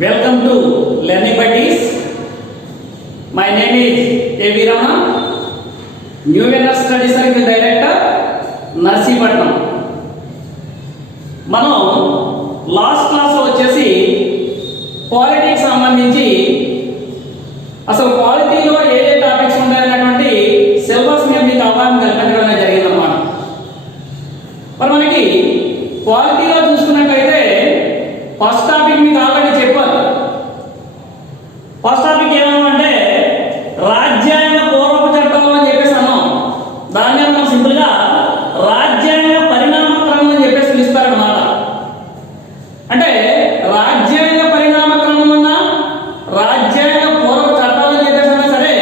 Welcome to Learning Buddies. My name is A.V. Ramana, New Era Study Circle Director, Narsipatnam. మనం last క్లాస్లో వచ్చేసి politics సంబంధించి అసలు పాలిటీలో ఏ ఏ topics ఉంటాయన్నటువంటి syllabus మీద మీకు అవగాహన కల్పించడం జరిగిందన్నమాట. మరి మనకి పాలిటీలో చూసుకున్నట్లయితే ఫస్ట్ టాపిక్ మీకు ఆల్రెడీ చెప్పారు. ఫస్ట్ టాపిక్ ఏమేమంటే రాజ్యాంగ పూర్వపు చట్టాలు అని చెప్పేసి అన్నాం. దాన్ని మనం సింపుల్గా రాజ్యాంగ పరిణామ క్రమం అని చెప్పేసి పిలుస్తారనమాట. అంటే రాజ్యాంగ పరిణామ క్రమం అన్నా రాజ్యాంగ పూర్వపు చట్టాలు అని చెప్పేసి అన్నా సరే,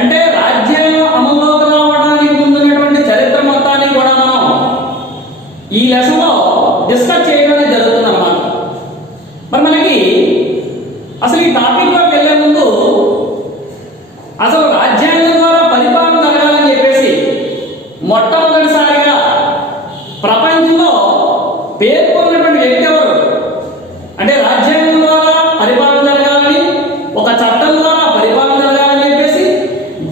అంటే రాజ్యాంగం అమల్లోకి రావడానికి ముందున్నటువంటి చరిత్ర మొత్తాన్ని కూడా మనం ఈ లెసన్లో డిస్కస్ చేయడం జరుగుతుంది అన్నమాట. మరి మనకి అసలు ఈ టాపిక్లోకి వెళ్ళే ముందు అసలు రాజ్యాంగం ద్వారా పరిపాలన జరగాలని చెప్పేసి మొట్టమొదటిసారిగా ప్రపంచంలో పేర్కొన్నటువంటి వ్యక్తి ఎవరు అంటే రాజ్యాంగం ద్వారా పరిపాలన జరగాలని, ఒక చట్టం ద్వారా పరిపాలన జరగాలని చెప్పేసి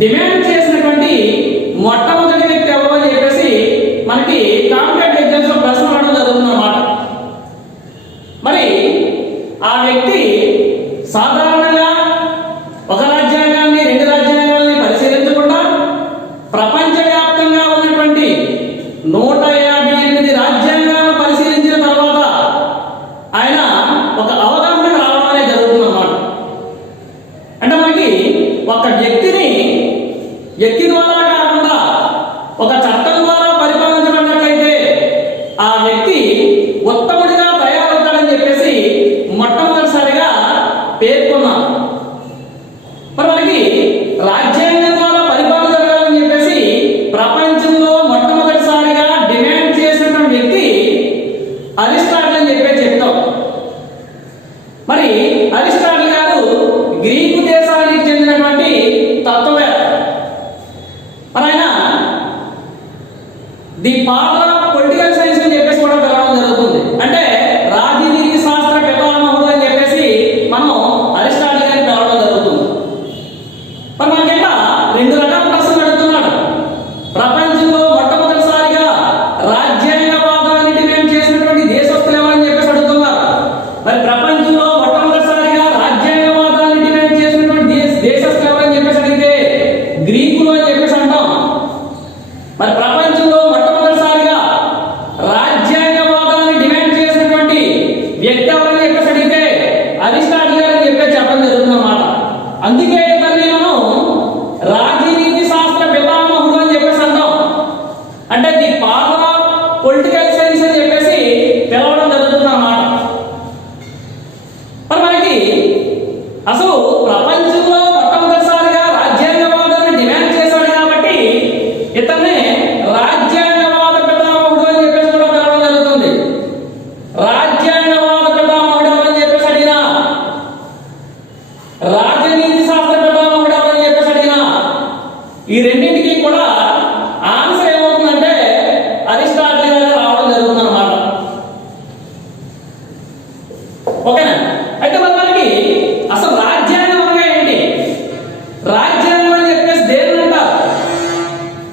డిమాండ్ చేసినటువంటి మొట్టమొదటి వ్యక్తి ఎవరు అని చెప్పేసి మనకి కాంపిటేటివ్ ఎగ్జామ్స్ లో ప్రశ్న అడగడం జరుగుతుంది అన్నమాట. మరి ఆ వ్యక్తి సాధారణంగా ఒక రాజ్యాంగాన్ని రెండు రాజ్యాంగాల్ని పరిశీలించకుండా ప్రపంచవ్యాప్తంగా ఉన్నటువంటి 158 రాజ్యాంగాలను పరిశీలించిన తర్వాత ఆయన ఒక అవగాహనకు రావడం అనేది జరుగుతుంది అన్నమాట. అంటే మనకి ఒక వ్యక్తి ద్వారా కాకుండా ఒక చట్టం ద్వారా పరిపాలించబడినట్లయితే ఆ వ్యక్తి ఉత్తముడిగా తయారవుతాడని చెప్పేసి మొట్టమొదటిసారిగా పేర్కొన్నాం. మరి మనకి రాజ్యాంగం ద్వారా పరిపాలన జరగాలని చెప్పేసి ప్రపంచంలో మొట్టమొదటిసారిగా డిమాండ్ చేసినటువంటి వ్యక్తి అరిస్టాటిల్ అని చెప్పేసి చెప్తాం. మరి అరిస్టాటిల్ గారు గ్రీకు దేశానికి చెందినటువంటి తత్వవేత్త. మరి ఆయన the father of political science అని చెప్పేసి కూడా పిలవడం జరుగుతుంది. అంటే రాజనీతి శాస్త్ర పితామహుడు అని చెప్పేసి మనం అరిస్టాటిల్ గారిని పిలవడం జరుగుతుంది. మరి మనకేట రెండు రకాల ప్రశ్నలు అడుగుతున్నాడు. ప్రపంచంలో మొట్టమొదటిసారిగా రాజ్యాంగవాదాన్ని డిమాండ్ చేసినటువంటి దేశస్తులు ఎవరని చెప్పేసి అడుగుతున్నారు. మరి ప్రపంచంలో మొట్టమొదటిసారిగా రాజ్యాంగవాదాన్ని డిమాండ్ చేసినటువంటి దేశస్తులు ఎవరని చెప్పేసి అడిగితే గ్రీకులు అని చెప్పేసి అంటాం. మరి ప్రపంచంలో మొట్టమొదటిసారిగా రాజ్యాంగవాదాన్ని డిమాండ్ చేసినటువంటి వ్యక్తి ఎవరని చెప్పేసి అడిగితే అరిస్టాటిల్ గారు అని చెప్పేసి చెప్పడం జరుగుతుంది అన్నమాట. అందుకే ఇతన్ని మనం రాజనీతి శాస్త్ర పితామహుడు అని చెప్పేసి అంటాం. అంటే the father of political science అని చెప్పేసి పిలవడం జరుగుతుంది అన్నమాట. మరి మనకి అసలు ప్రపంచంలో మొట్టమొదటిసారిగా రాజ్యాంగవాదాన్ని డిమాండ్ చేశాడు కాబట్టి ఇతన్ని రాజ్యాంగవాద పితామహుడు అని చెప్పేసి కూడా పిలవడం జరుగుతుంది. రాజ్యాంగవాద పితామహుడు అని చెప్పేసి అడిగినా, రాజనీతి శాస్త్ర పితామహుడు అని చెప్పేసి అడిగినా, ఈ రెండింటికి కూడా ఆన్సర్ ఏమవుతుందంటే అరిస్టాటిల్ గారు రావడం జరుగుతుంది అన్నమాట. ఓకేనా? అయితే మరి మనకి అసలు రాజ్యాంగం అనగా ఏంటి, రాజ్యాంగం అని చెప్పేసి దేని అంటారు,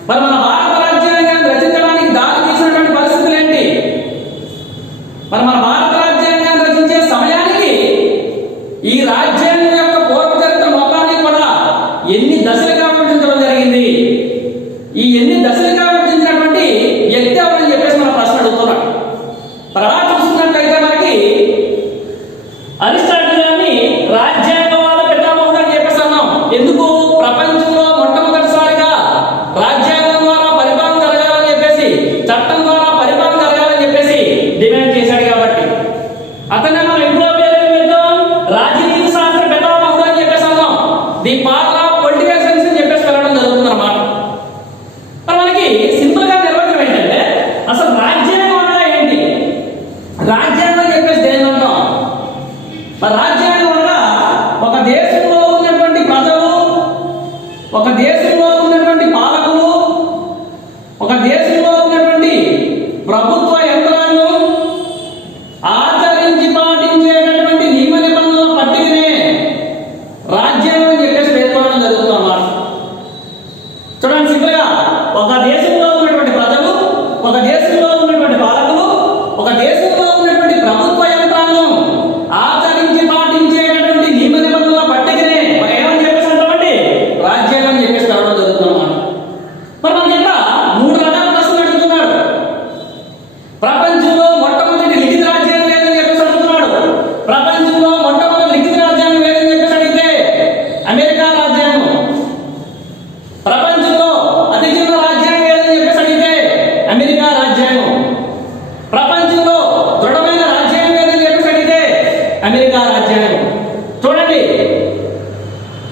మరి మన భారత రాజ్యాంగాన్ని రచించడానికి దారి తీసినటువంటి పరిస్థితులు ఏంటి, మరి మన భారత రాజ్యాంగాన్ని రచించే సమయానికి ఈ రాజ్యాంగం యొక్క పూర్వ చరిత్ర మొత్తాన్ని కూడా ఎన్ని దశలుగా విభజించడం జరిగింది, ఈ ఎన్ని దశలుగా విభజించినటువంటి వ్యక్తి ఎవరని చెప్పేసి మనం ప్రశ్న అడుగుతున్నాం. మరి అలా చూసుకున్నట్లయితే మనకి అరిస్టాటిల్ గారిని రాజ్యాంగవాద పితామహుడు అని చెప్పేసి అన్నాం. ఎందుకు? ప్రపంచంలో మొట్టమొదటిసారిగా రాజ్యాంగం ద్వారా పరిపాలన జరగాలని చెప్పేసి, చట్టం ద్వారా పరిపాలన జరగాలని చెప్పేసి డిమాండ్ చేశాడు కాబట్టి అతన్ని మనం ఇంట్లో పేరు పెడతాం, రాజనీతి శాస్త్ర పితామహుడు అని చెప్పేసి అన్నాం. The father of political science అని చెప్పేసి పిలవడం జరుగుతుంది అన్నమాట. మరి మనకి సింపుల్ గా నిర్వచనం ఏంటంటే అసలు రాజ్యాంగం అనగా ఏంటి, రాజ్యాంగం అని చెప్పేసి దేని అంటాం. మరి రాజ్యాంగం అనగా ఒక దేశంలో ఉన్నటువంటి ప్రజలు, ఒక దేశంలో ఉన్నటువంటి పాలకులు, ఒక దేశంలో ఉన్నటువంటి ప్రభుత్వ యంత్రాంగం ఆచరించి పాటించేటటువంటి నియమ నిబంధనల అమెరికా రాజ్యాంగం. చూడండి,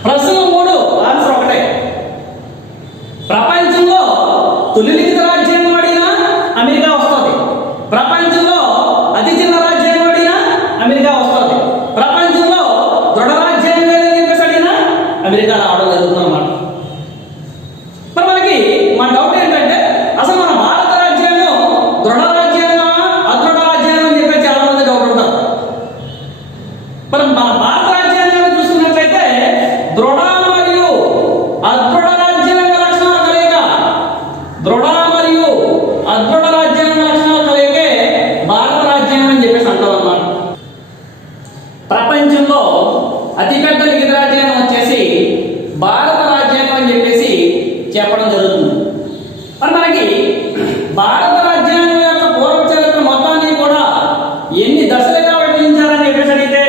ప్రశ్న 3 ఆన్సర్ ఒకటే. ప్రపంచంలో తొలి లిఖిత రాజ్యాంగం అడిగినా అమెరికా వస్తుంది. ప్రపంచంలో అతి చిన్న రాజ్యాంగం అడిగినా అమెరికా వస్తుంది. ప్రపంచంలో దృఢ రాజ్యాంగం ఏదని చెప్పేసి అడిగినా అమెరికా రావడం జరుగుతుంది అన్నమాట. మరి మనకి మా డౌట్ ఏంటంటే, అసలు మన భారత రాజ్యాంగం దృఢ రాజ్యాంగమా అదృఢ రాజ్యాంగం అని చెప్పి చాలా మంది డౌట్ ఉంటారు. మరి మన భారత రాజ్యాంగాన్ని చూసుకున్నట్లయితే దృఢ మరియు అదృఢ రాజ్యాంగ లక్షణాలు కలయిక, దృఢ మరియు అదృఢ రాజ్యాంగ లక్షణాలు కలయికే భారత రాజ్యాంగం అని చెప్పేసి అంటాం అన్నమాట. ప్రపంచంలో అతిపెద్ద లిఖిత రాజ్యాంగం వచ్చేసి భారత రాజ్యాంగం అని చెప్పేసి చెప్పడం జరుగుతుంది. మరి మనకి భారత రాజ్యాంగం యొక్క పూర్వ చరిత్ర మొత్తాన్ని కూడా ఎన్ని దశలుగా విభజించాలని చెప్పేసి అడిగితే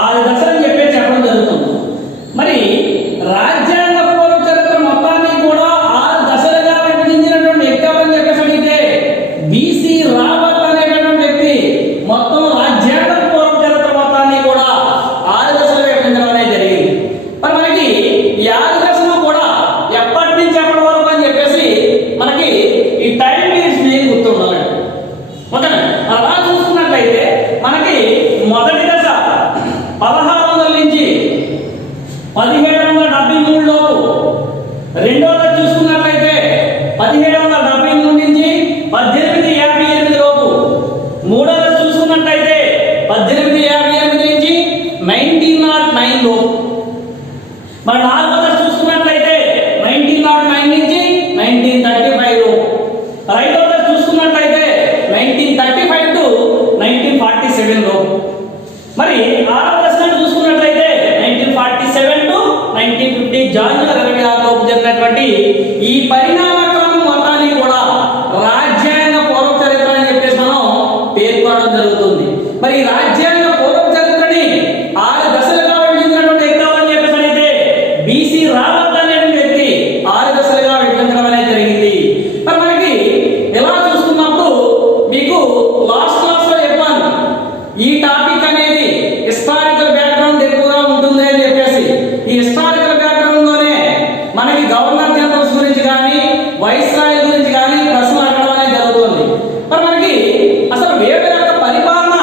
6 దశలు అని చెప్పేసి చెప్పడం జరుగుతుంది. మరి రాజ్యాంగ పూర్వ చరిత్ర మొత్తాన్ని కూడా 6 దశలుగా విభజించినటువంటి వ్యక్తి ఎవరని చెప్పేసి అడిగితే బిసి రావత్ అనేటటువంటి వ్యక్తి మొత్తం రాజ్యాంగ పూర్వ చరిత్ర మొత్తాన్ని కూడా 6 దశలుగా విభజించడం అనేది జరిగింది. మరి మనకి ఈ 6 దశలు కూడా ఎప్పటి నుంచి ఎప్పటి వరకు అని చెప్పేసి మనకి ఈ టైం పీరియడ్స్ మీద గుర్తుండాలండి. ఓకేనా? అలా చూసుకున్నట్లయితే మనకి మొదటి దశ 1600 నుంచి 1773 లోపు, రెండో దశ చూసుకున్నట్లయితే 1773 నుంచి 1858 లోపు, మూడో దశ చూసుకున్నట్లయితే 1858 నుంచి 1909 లోపు, మరి నాలుగో దశ చూసుకున్నట్లయితే 1909 నుంచి 1935 లోపు, ఐదో దశ చూసుకున్నట్లయితే 1935 టు 1947 లోపు, మరి ఆరో దశ చూసుకున్నట్లయితే 1947 టు 1950 జనవరి 26 లోపు జరిగినటువంటి ఈ పరిణామ క్రమం మొత్తాన్ని కూడా రాజ్యాంగ పూర్వ చరిత్ర అని చెప్పేసి మనం పేర్కొనడం జరుగుతుంది. మరి ఈ రాజ్యాంగ పూర్వ చరిత్రని 6 దశలుగా విభజించినటువంటి వ్యక్తి ఎవరని చెప్పేసి అడిగితే బిసి రావత్ అనే వ్యక్తి 6 దశలుగా విభజించడం అనేది జరిగింది. మరి మనకి ఎలా చూసుకున్నప్పుడు మీకు లాస్ట్ క్లాస్ లో చెప్పాను, ఈ టాపిక్ అనేది హిస్టారికల్ బ్యాక్గ్రౌండ్ ఎక్కువగా ఉంటుంది అని చెప్పేసి. ఈ హిస్టారికల్ బ్యాక్గ్రౌండ్ లోనే మనకి గవర్నర్ జనరల్స్ గురించి కానీ వైస్రాయ్ గురించి కానీ ప్రశ్నలు అడగడం అనేది జరుగుతుంది. మరి మనకి అసలు వీళ్ళ యొక్క పరిపాలన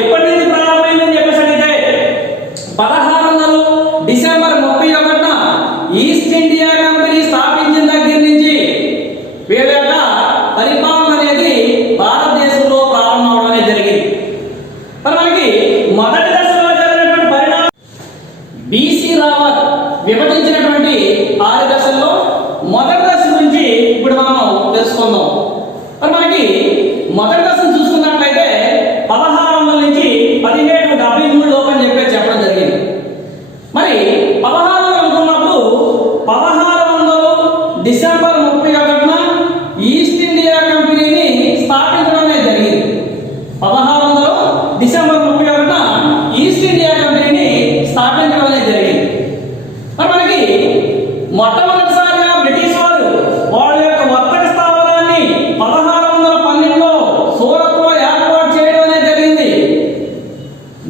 ఎప్పటి నుంచి ప్రారంభమైందని చెప్పేసి అడిగితే 1600 డిసెంబర్ 31న ఈస్ట్ ఇండియా కంపెనీ స్థాపించిన దగ్గర నుంచి వీళ్ళ యొక్క పరిపాలన అనేది భారతదేశంలో ప్రారంభం అవడం అనేది జరిగింది. మరి మనకి మొదటి దశలో జరిగినటువంటి పరిణామం బిసి రావత్ విభజించినటువంటి 6 దశల్లో మొదటి దశ నుంచి ఇప్పుడు మనం తెలుసుకుందాం. మరి మనకి మొదటి దశను చూసుకున్నట్లయితే 1600 నుంచి 1773 లోపు అని చెప్పి చెప్పడం జరిగింది. మరి 1600 అనుకున్నప్పుడు 1600 డిసెంబర్ 31న ఈస్ట్ ఇండియా కంపెనీని స్థాపించడం అనేది జరిగింది. 1600 డిసెంబర్ 31న ఈస్ట్ ఇండియా కంపెనీని స్థాపించడం అనేది జరిగింది. మరి మనకి మొట్టమొదటిసారిగా బ్రిటిష్ వారు వాళ్ళ యొక్క వర్తక స్థావరాన్ని 1612లో సూరత్లో ఏర్పాటు చేయడం అనేది జరిగింది.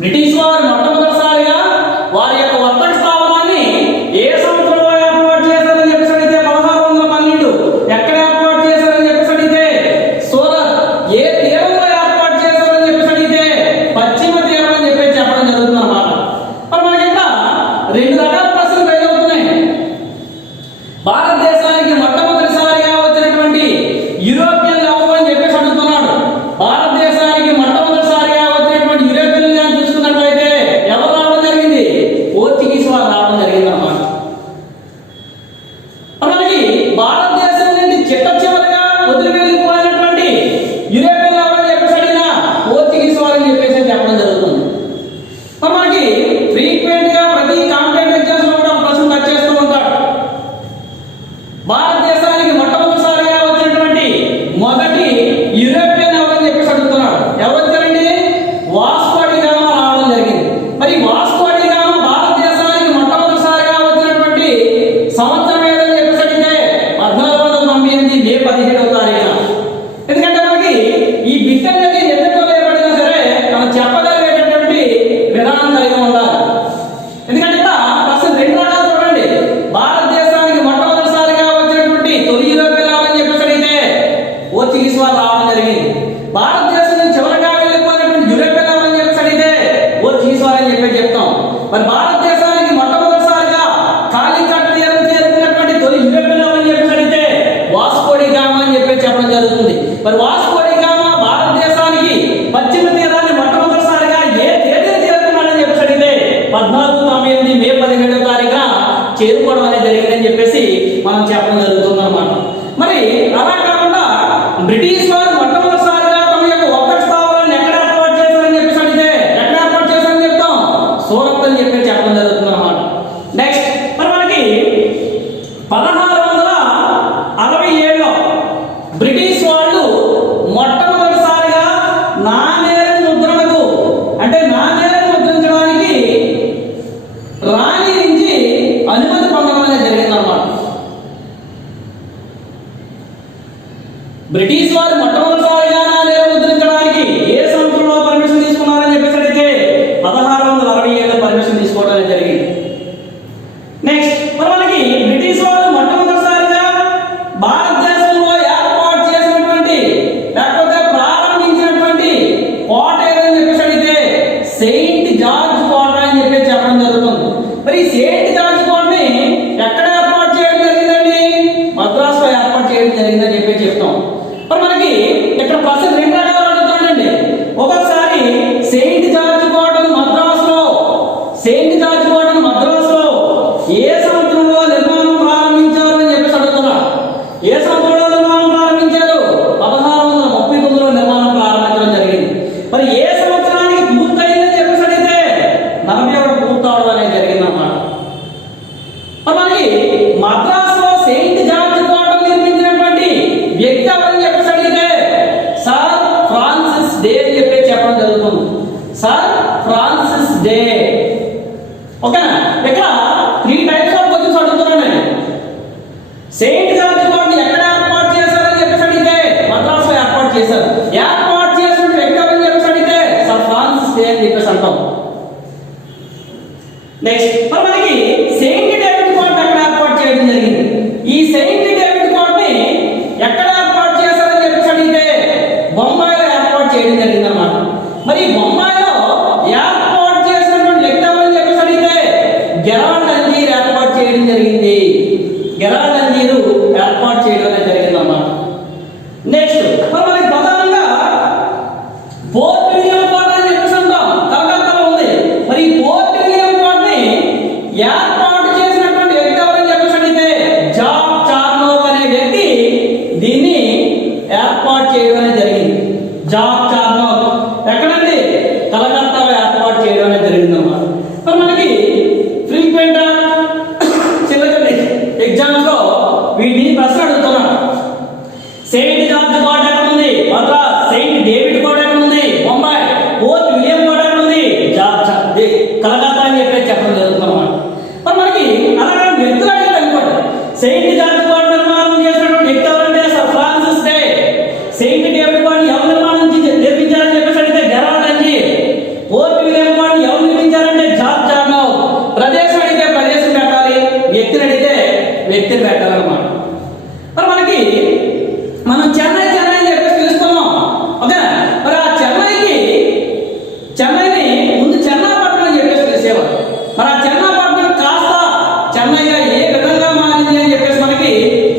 బ్రిటిష్ వారు మొట్టమొదటిసారిగా వారి యొక్క వర్తక స్థావరాన్ని ఏ సంవత్సరంలో ఏర్పాటు చేశారని చెప్పేసి అడిగితే 1612. ఎక్కడ ఏర్పాటు చేశారని చెప్పేసి అడిగితే సూరత్. ఏ తీరంలో ఏర్పాటు చేశారని చెప్పేసి అడిగితే పశ్చిమ తీరం అని చెప్పేసి చెప్పడం జరుగుతుంది అన్నమాట. మరి మనకి ఇంకా 2 రకాల ప్రశ్నలు రైజ్ అవుతున్నాయి. భారతదేశానికి మొట్టమొదటిసారిగా వచ్చినటువంటి యూరోపియన్ ఎవరు అని చెప్పేసి అడుగుతున్నాడు. భారతదేశానికి మొట్టమొదటిసారిగా వచ్చినటువంటి యూరోపియన్ చూసుకున్నట్లయితే అని చెప్పి చెప్తాం. మరి భారతదేశానికి మొట్టమొదటిసారిగా కాలికట్ తీరం చేరుకున్నటువంటి తొలి యూరోపియన్ అని చెప్పి అడిగితే వాస్కో డి గామా అని చెప్పి చెప్పడం జరుగుతుంది. మరి వాస్కో డి గామా భారతదేశానికి పశ్చిమ తీరాన్ని మొట్టమొదటిసారిగా ఏ తేదీన చేరుకున్నాడని చెప్పి అడిగితే 14 మే 17వ తారీఖున చేరుకోవడం అనేది జరిగిందని చెప్పేసి మనం చెప్పడం జరుగుతుంది అన్నమాట. మరి అలా కాకుండా బ్రిటిష్ వారు మొట్టమొదటిసారిగా తమ యొక్క ఒక్కటి స్థావరాన్ని ఎక్కడ ఏర్పాటు చేశారని చెప్పేసి అడిగితే ఎక్కడ ఏర్పాటు చేశారని చెప్తాం, సూరత్ అని చెప్పి చెప్పడం జరుగుతుంది అన్నమాట. నెక్స్ట్ మరి మనకి 1667లో బ్రిటిష్ వాళ్ళు మొట్టమొదటిసారిగా నాణేలను ముద్రణకు అంటే నాణేలను ముద్రించడానికి రాణి నుంచి అనుమతి పొందడం అనేది జరిగిందన్నమాట. బ్రిటిష్ వారు మొట్టమొదటిసారిగా నాణేలను ముద్రించడానికి ఏ సంవత్సరంలో పర్మిషన్ తీసుకున్నారని చెప్పేసి అడిగితే 1667లో పర్మిషన్ తీసుకోవడం అనేది జరిగింది. నెక్స్ట్ మరి మనకి బ్రిటిష్ వారు మొట్టమొదటిసారిగా భారతదేశంలో ఏర్పాటు చేసినటువంటి లేకపోతే ప్రారంభించినటువంటి కోట ఏదని చెప్పేసి అడిగితే సెయింట్ జార్జ్ కోట అని చెప్పి చెప్పడం జరుగుతుంది. మరి ఈ సెయింట్ జార్జ్ కోటని ఎక్కడ ఏర్పాటు చేయడం జరిగిందండి? మద్రాసులో ఏర్పాటు చేయడం జరిగిందని చెప్పి చెప్తాం. మరి మనకి ఇక్కడ ప్రశ్న రెండు రకాలు అడుగుతాడండి. ఒకసారి సెయింట్ జార్జ్ కోటను మద్రాసులో ఏ సంవత్సరంలో నిర్మాణం ప్రారంభించారు అని చెప్పేసి అడుగుతున్నా. ఏ సంవత్సరంలో నిర్మాణం ప్రారంభించారు? 1639లో నిర్మాణం ప్రారంభించడం జరిగింది. మరి ఏ సంవత్సరానికి పూర్తయిందని చెప్పేసి అడిగితే 41 పూర్తవడం అనేది జరిగింది అన్నమాట. మరి మనకి మద్రాసులో సెయింట్ జార్జ్ కోటను నిర్మించినటువంటి వ్యక్తి ఎవరని చెప్పేసి అడిగితే సర్ ఫ్రాన్సిస్ డే అని చెప్పి చెప్పడం జరుగుతుంది. Sir Francis day. ఓకేనా? ఇక్కడ 3 టైప్స్ ఆఫ్ క్వశ్చన్స్ అడుగుతున్నాను. సెయింట్ జార్జ్ కోటని ఎక్కడ ఏర్పాటు చేశారని చెప్పేసి అడిగితే మద్రాసులో ఏర్పాటు చేశారు. ఏర్పాటు చేసిన వ్యక్తి ఎవరని చెప్పేసి అడిగితే సర్ ఫ్రాన్సిస్ డే అని చెప్పేసి అంటాం. నెక్స్ట్ మరి మనకి సెయింట్ డేవిడ్ కోట ఎక్కడ ఏర్పాటు చేయడం జరిగింది? ఈ సెయింట్ డేవిడ్ కోటని ఎక్కడ ఏర్పాటు చేశారని చెప్పేసి అడిగితే బొంబాయిలో ఏర్పాటు చేయడం జరిగింది అన్నమాట. మరి బొంబాయిలో ఏర్పాటు చేసినటువంటి వ్యక్తి ఎవరని చెప్పేసి అడిగితే గెరాల్డ్ అంజీర్ ఏర్పాటు చేయడం జరిగింది. గెరాల్డ్ అంజీరు ఏర్పాటు చేయడం అనేది జరిగింది అన్నమాట. నెక్స్ట్ మరి మనకి ప్రధానంగా ఫోర్ట్ విలియం కోట అని చెప్పేసి అంటాం, కలకత్తాలో ఉంది. మరి ఈ ఫోర్ట్ విలియం కోటని ఏర్పాటు చేసినటువంటి వ్యక్తి ఎవరని చెప్పేసి అడిగితే జాబ్ చార్నోక్ అనే వ్యక్తి దీన్ని ఏర్పాటు చేయడం అనేది జరిగింది. జాబ్ చార్నోక్ ఎక్కడండి? కలకత్తాలో ఏర్పాటు చేయడం అనేది జరిగింది అన్నమాట. మరి మనకి ఫ్రీక్వెంట్ చిల్లకల్లి ఎగ్జామ్స్ లో వీటిని ప్రశ్న అడుగుతున్నారు. సెయింట్ జార్జ్ కోట ఎక్కడ ఉంది? మద్రాస్. సెయింట్ డేవిడ్ కోట ఎక్కడ ఉంది? బొంబాయి. ఫోర్ట్ విలియం కోట ఎక్కడ ఉంది? కలకత్తా అని చెప్పి చెప్పడం జరుగుతుంది అన్నమాట. మరి మనకి అలాగే వ్యక్తులు అడిగితే అనుకోండి, సెయింట్ జార్జ్ కోట నిర్మాణం చేసినటువంటి వ్యక్తి ఎవరంటే sir Francis Day. Saint David కోట ఎవరు నిర్మించారని చెప్పేసి అడిగితే గెరాల్డ్ అంజీర్. ఫోర్ట్ విలియం కోట ఎవరు నిర్మించారంటే జార్జ్ చార్నోక్. ప్రదేశం అడిగితే ప్రదేశం పెట్టాలి, వ్యక్తిని అడిగితే వ్యక్తిని పెట్టాలన్నమాట. మరి మనకి మనం చెన్నై అని చెప్పేసి పిలుస్తున్నాం. ఓకేనా? మరి ఆ చెన్నైని ముందు చెన్నాపట్నం అని చెప్పేసి పిలిచేవారు. మరి ఆ చెన్నాపట్నం కాస్త చెన్నైగా ఏ విధంగా మారింది అని చెప్పేసి మనకి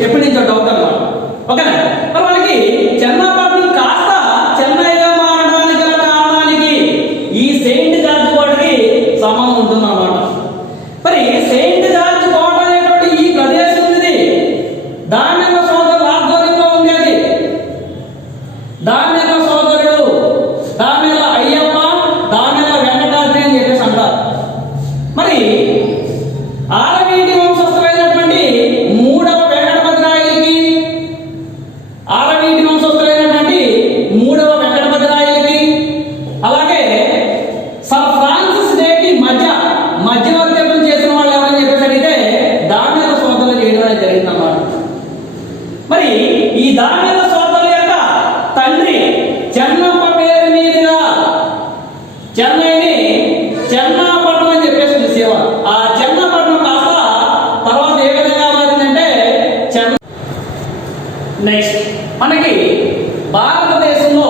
ఎప్పటి నుంచో డౌట్ అన్నమాట. ఓకేనా? మరి మనకి చెన్నాపట్నం కాస్త చెన్నైగా మారడానికి గల కారణానికి ఈ సెయింట్ జార్జ్ కోటకి సంబంధం ఉంటుందన్నమాట. మరి సెయింట్ జార్జ్ కోట అనేటువంటి ఈ ప్రదేశం ఇది దానిమ్మ సోదరుల ఆధ్వర్యంలో ఉండేది. దానిమ్మ సోదరుడు దానిమ్మ అయ్యప్ప, దానిమ్మ వెంకటాద్రి అని చెప్పేసి అంటారు. మరి ఆరవీటి వంశస్థులైనటువంటి 3వ వెంకటపతి రాయలకి అలాగే సర్ ఫ్రాన్సిస్ డేకి మధ్యవర్తిత్వం చేసిన వాళ్ళు ఎవరని చెప్పేసి అడిగితే దానిమ్మ సోదరులు చేయడం అనేది జరిగిందన్నమాట. మరి ఈ దానిమ్మ సోదరుల యొక్క తండ్రి చెన్నప్ప పేరు మీదుగా చెన్నైని చెన్నాపట్నం అని చెప్పేసి పిలిచేవారు. ఆ చెన్నాపట్నం కాస్త తర్వాత ఏ విధంగా మారిందంటే నెక్స్ట్ మనకి భారతదేశంలో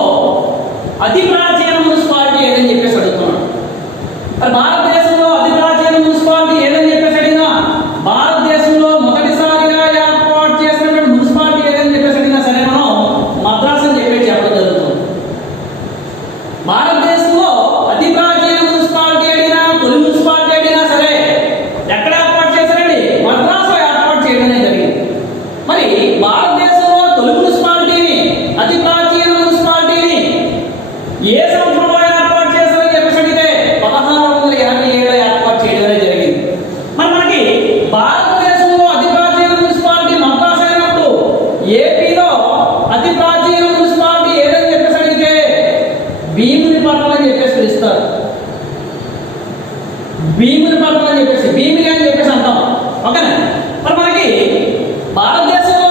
అతి ప్రాచీన మున్సిపాలిటీ ఏదని చెప్పేసి అడుగుతున్నాడు. మరి భీమునిపట్నం అని చెప్పేసి, భీమిలి అని చెప్పేసి అంటాం. ఓకేనా? మరి మనకి భారతదేశంలో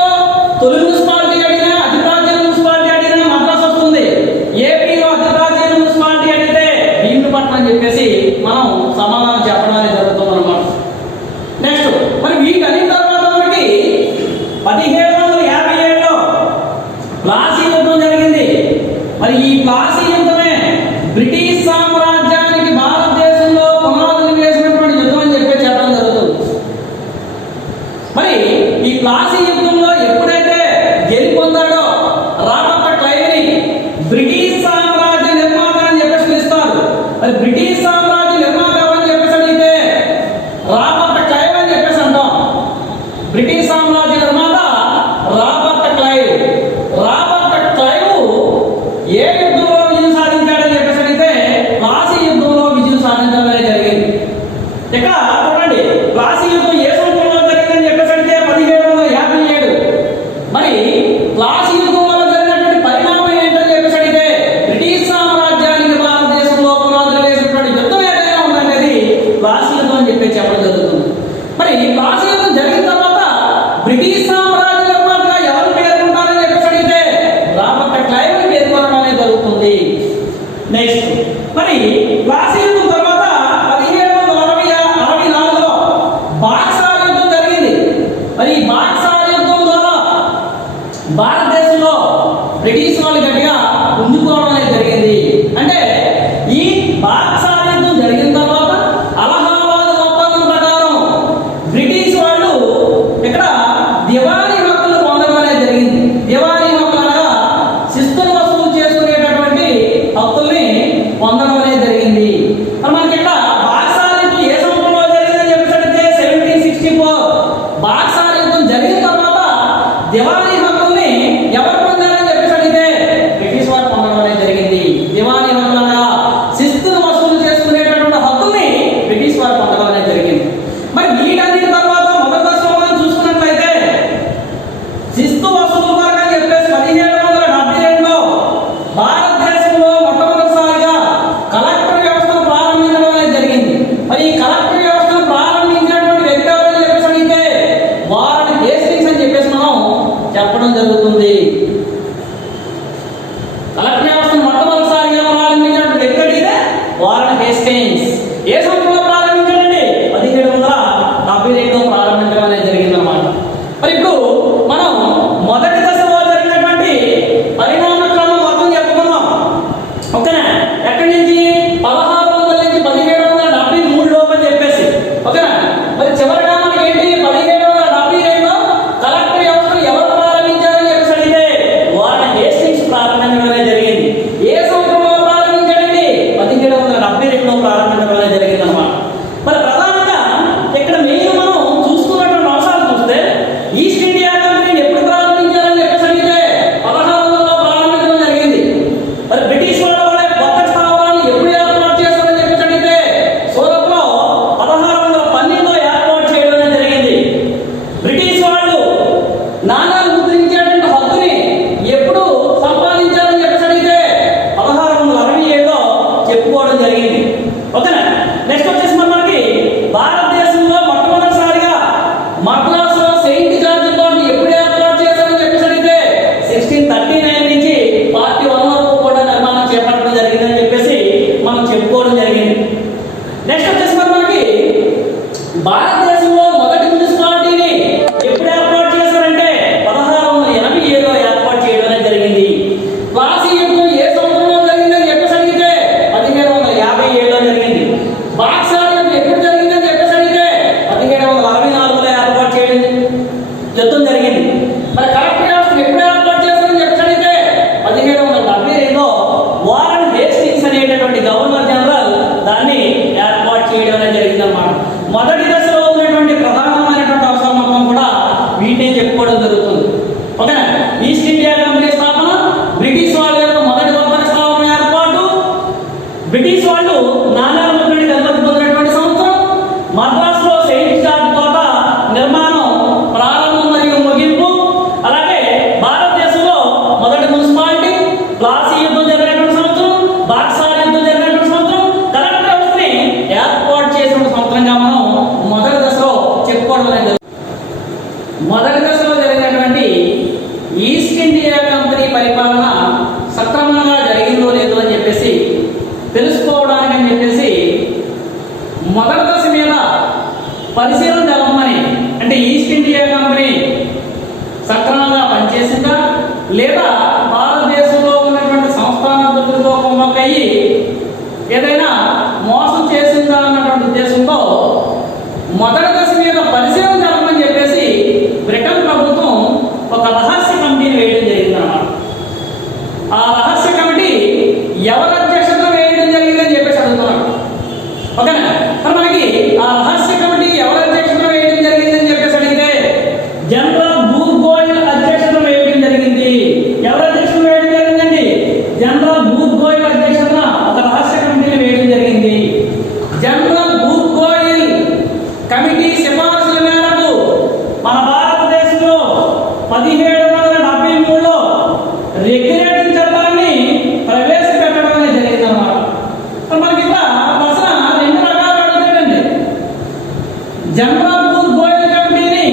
తొలి మున్సిపాలిటీ అడిగినా, అతి ప్రాచీన మున్సిపాలిటీ అడిగినా మద్రాసు వస్తుంది. ఏపీలో అతి ప్రాచీన మున్సిపాలిటీ అడిగితే భీమునిపట్నం అని చెప్పేసి మనం సమాధానం చెప్పడం అనేది జరుగుతుంది అన్నమాట. నెక్స్ట్, మరి వీటన్ని తర్వాత మనకి 1757లో ప్లాసీ యుద్ధం జరిగింది. మరి ఈ ప్లాసీ యుద్ధమే బ్రిటిష్ సామ్రాజ్యానికి భారతదేశంలో పునాదులు వేసినటువంటి యుద్ధం అని చెప్పి చెప్పడం జరుగుతుంది. మరి ఈ ప్లాసీ యుద్ధంలో ఎప్పుడైతే గెలుపొందాడో రాబర్ట్ క్లైవ్ని బ్రిటిష్ సామ్రాజ్య నిర్మాత అని చెప్పేసి పిలుస్తారు. మరి బ్రిటిష్ సామ్రాజ్య నిర్మాత అని చెప్పేసి అడిగితే రాబర్ట్ క్లైవ్ అని చెప్పేసి అంటాం. బ్రిటిష్ సామ్రాజ్య నిర్మాత రాబర్ట్ క్లైవ్. రాబర్ట్ క్లైవ్ ఏ యుద్ధంలో విజయం సాధించాడని చెప్పేసి అడిగితే ప్లాసీ యుద్ధంలో విజయం సాధించడం అనేది జరిగింది. ఇక్కడ చూడండి, ప్లాసీ యుద్ధం ఏ సంవత్సరంలో జరిగిందని చెప్పేసి అడిగితే 1757. మరి ప్లాసీ యుద్ధంలో జరిగినటువంటి పరిణామం ఏంటని చెప్పేసి అడిగితే బ్రిటిష్ సామ్రాజ్యానికి భారతదేశంలో పునాదులు వేసినటువంటి యుద్ధం ఏదైనా ఉందనేది ప్లాసీ యుద్ధం అని చెప్పి చెప్పడం జరుగుతుంది. మరి ప్లాసీ యుద్ధం జరిగిన తర్వాత బ్రిటిష్ సామ్రాజ్య నిర్మాతగా ఎవరు పేర్కొంటారని చెప్పేసి అడిగితే రాబర్ట్ క్లైవ్ పేర్కొనడం అనేది జరుగుతుంది. నెక్స్ట్, మరి ప్లాసీ యుద్ధం తర్వాత 1764లో బాక్సార్ యుద్ధం జరిగింది. మరి ఈ బాక్సార్ యుద్ధం ద్వారా భారతదేశంలో బ్రిటిష్ వాళ్ళు గట్టిగా పుంజుకోవడం అనేది జరిగింది. అంటే ఈ బాక్సార్ యుద్ధం జరిగిన తర్వాత అలహాబాద్ ఒప్పందం ప్రకారం బ్రిటిష్ వాళ్ళు ఇక్కడ దివానీ హక్కులు పొందడం అనేది జరిగింది. దివానీ హక్కులు అనగా శిస్తులు వసూలు చేసుకునేటటువంటి హక్కుల్ని పొందడం అనేది జరిగింది. మరి మనకి ఇక్కడ బాక్సార్ యుద్ధం ఏ సంవత్సరంలో జరిగిందని చెప్పేసి అడిగితే 1764. బాక్సార్ యుద్ధం జరిగిన తర్వాత దివానీ హక్కుల్ని ఎవరు పొందారని చెప్పేసి అడిగితే బ్రిటిష్ వారు పొందడం అనేది జరిగింది. దివానీ హక్కులు అనగా శిస్తులు వసూలు చేసుకునేటటువంటి హక్కుల్ని బ్రిటిష్ వారు పొందడం అనేది జరిగింది. మరి వీటన్నిటి తర్వాత మొదటి దశలో మనం చూసుకున్నట్లయితే శిస్తు వసూలు వరకు అని చెప్పేసి 1772లో భారతదేశంలో మొట్టమొదటిసారిగా కలెక్టర్ వ్యవస్థను ప్రారంభించడం అనేది జరిగింది. మరి ఈ కలెక్టర్ వ్యవస్థను ప్రారంభించినటువంటి వ్యక్తి ఎవరని చెప్పేసి అడిగితే వారన్ హేస్టింగ్స్ అని చెప్పేసి మనం చెప్పడం జరుగుతుంది. కలెక్టర్ వ్యవస్థను మొట్టమొదటిసారిగా ప్రారంభించినటువంటి వ్యక్తి అడిగితే వారన్ హేస్టింగ్స్. ఏ సంవత్సరంలో ప్రారంభించాడండి? 1772లో ప్రారంభించడం అనేది జరిగిందన్నమాట. మరి ఇప్పుడు మనం మొదటి దశలో జరిగినటువంటి పరిణామ క్రమం మొత్తం చెప్పుకుందాం. ఓకేనా? ఎక్కడి నుంచి 1600 నుంచి 1773 లోపు అని చెప్పేసి. ఓకేనా? మరి చివరిగా మనకి ఏంటి 1772లో కలెక్టర్ వ్యవస్థను ఎవరు ప్రారంభించారని చెప్పేసి అడిగితే వారన్ హేస్టింగ్స్ ప్రారంభించడం అనేది జరిగింది. ఏ సంవత్సరంలో ప్రారంభించాడండి? 1772లో ప్రారంభించడం అనేది జరిగింది అన్నమాట. మరి ప్రధానంగా ఇక్కడ మెయిన్ మనం చూసుకున్నటువంటి అంశాలు చూస్తే ఈస్ట్ ఇండియా కంపెనీని ఎప్పుడు ప్రారంభించారని చెప్పేసి అడిగితే 1600లో ప్రారంభించడం జరిగింది. మరి బ్రిటిష్ వాళ్ళ కొత్త స్థావరాన్ని ఎప్పుడు ఏర్పాటు చేశారని చెప్పేసి అడిగితే సూరత్లో 1612లో ఏర్పాటు చేయడం అనేది జరిగింది. బ్రిటిష్ వాళ్ళు నాణాలు ముద్రించేటువంటి హక్కుని ఎప్పుడు సంపాదించారని చెప్పేసి అడిగితే 1667లో చెప్పుకోవడం జరిగింది. ఓకేనా? నెక్స్ట్ వచ్చేసి మనకి భారతదేశంలో మొట్టమొదటిసారిగా మద్రాసులో సెయింట్ జార్జ్ కోర్టును ఎప్పుడు ఏర్పాటు చేశారని చెప్పేసి అడిగితే 1639 నుంచి 41 వరకు కూడా నిర్మాణం చేపట్టడం జరిగిందని చెప్పేసి మనం చెప్పుకోవడం జరిగింది. నెక్స్ట్ వచ్చేసి మనకి భారతదేశంలో మొదటి మున్సిపాలిటీని ఎప్పుడు ఏర్పాటు చేశారంటే 1687లో ఏర్పాటు చేయడం అనేది జరిగింది. ప్లాసీ యుద్ధం ఏ సంవత్సరంలో జరిగిందని చెప్పేసి అడిగితే 1757లో జరిగింది. బాక్సార్ యుద్ధం ఎప్పుడు జరిగిందని చెప్పేసి అడిగితే 1764లో ఏర్పాటు చేయడం యుద్ధం జరిగింది. మరి కలెక్టర్ వ్యవస్థను ఎప్పుడు ఏర్పాటు చేశారని చెప్పేసి అడిగితే 1772లో వారన్ హేస్టింగ్స్ అనేటటువంటి గవర్నర్ జనరల్ దాన్ని ఏర్పాటు చేయడం అనేది జరిగింది అన్నమాట. మొదటి దశలో ఉన్నటువంటి ప్రధానమైనటువంటి అవసరం మొత్తం కూడా వీటిని చెప్పుకోవడం జరుగుతుంది. ఓకేనా? ఈస్ట్ ఇండియా కంపెనీ స్థాపన, బ్రిటిష్ వాళ్ళ యొక్క మొదటి వర్తక స్థావరం ఏర్పాటు, బ్రిటిష్ వాళ్ళు నాణాల ముద్రని అనుమతి పొందినటువంటి సంవత్సరం, మద్రాసులో సెయింట్ జార్జ్ కోట నిర్మాణం ప్రారంభం మరియు ముగింపు, అలాగే భారతదేశంలో మొదటి మున్సిపాలిటీ, ప్లాసీ యుద్ధం జరిగినటువంటి సంవత్సరం, బాక్సార్ యుద్ధం జరిగినటువంటి సంవత్సరం, కలెక్టర్ వ్యవస్థని ఏర్పాటు చేసిన మొదటి దశ మీద పరిశీలన జరపమని, అంటే ఈస్ట్ ఇండియా కంపెనీ సక్రమంగా పనిచేసిందా లేదా భారతదేశంలో ఉన్నటువంటి సంస్థానాభివృద్ధితో కుమ్మక్కయ్యి ఏదైనా మోసం చేసిందా అన్నటువంటి ఉద్దేశంతో మొదటి దశ మీద పరిశీలన జరపమని చెప్పేసి బ్రిటన్ ప్రభుత్వం ఒక రహస్య కమిటీని వేయడం జరిగిందన్నమాట. ఆ రహస్య కమిటీ ఎవరి అధ్యక్షతలో వేయడం జరిగిందని చెప్పేసి అడుగుతున్నాడు. ఓకేనా? మరి మనకి ఆ రహస్య కమిటీ ఎవరి అధ్యక్షతలో వేయడం జరిగిందని చెప్పేసి అడిగితే జనరల్ బూర్గోయిల్ అధ్యక్షతలో వేయడం జరిగింది. ఎవరి అధ్యక్షతలో వేయడం జరిగిందండి? జనరల్ బూర్గోయిల్ అధ్యక్షతన ఒక రహస్య కమిటీని వేయడం జరిగింది. జనరల్ బూర్గోయిల్ కమిటీ సిఫార్సుల మేరకు మన భారతదేశంలో 1773లో రెగ్యులేటింగ్ చట్టాన్ని ప్రవేశపెట్టడం అనేది జరిగిందన్నమాట. మనకి ఇక్కడ ప్రశ్న రెండు రకాలుగా అడుగుతాడండి. జనరల్ బూర్గోయిల్ కమిటీని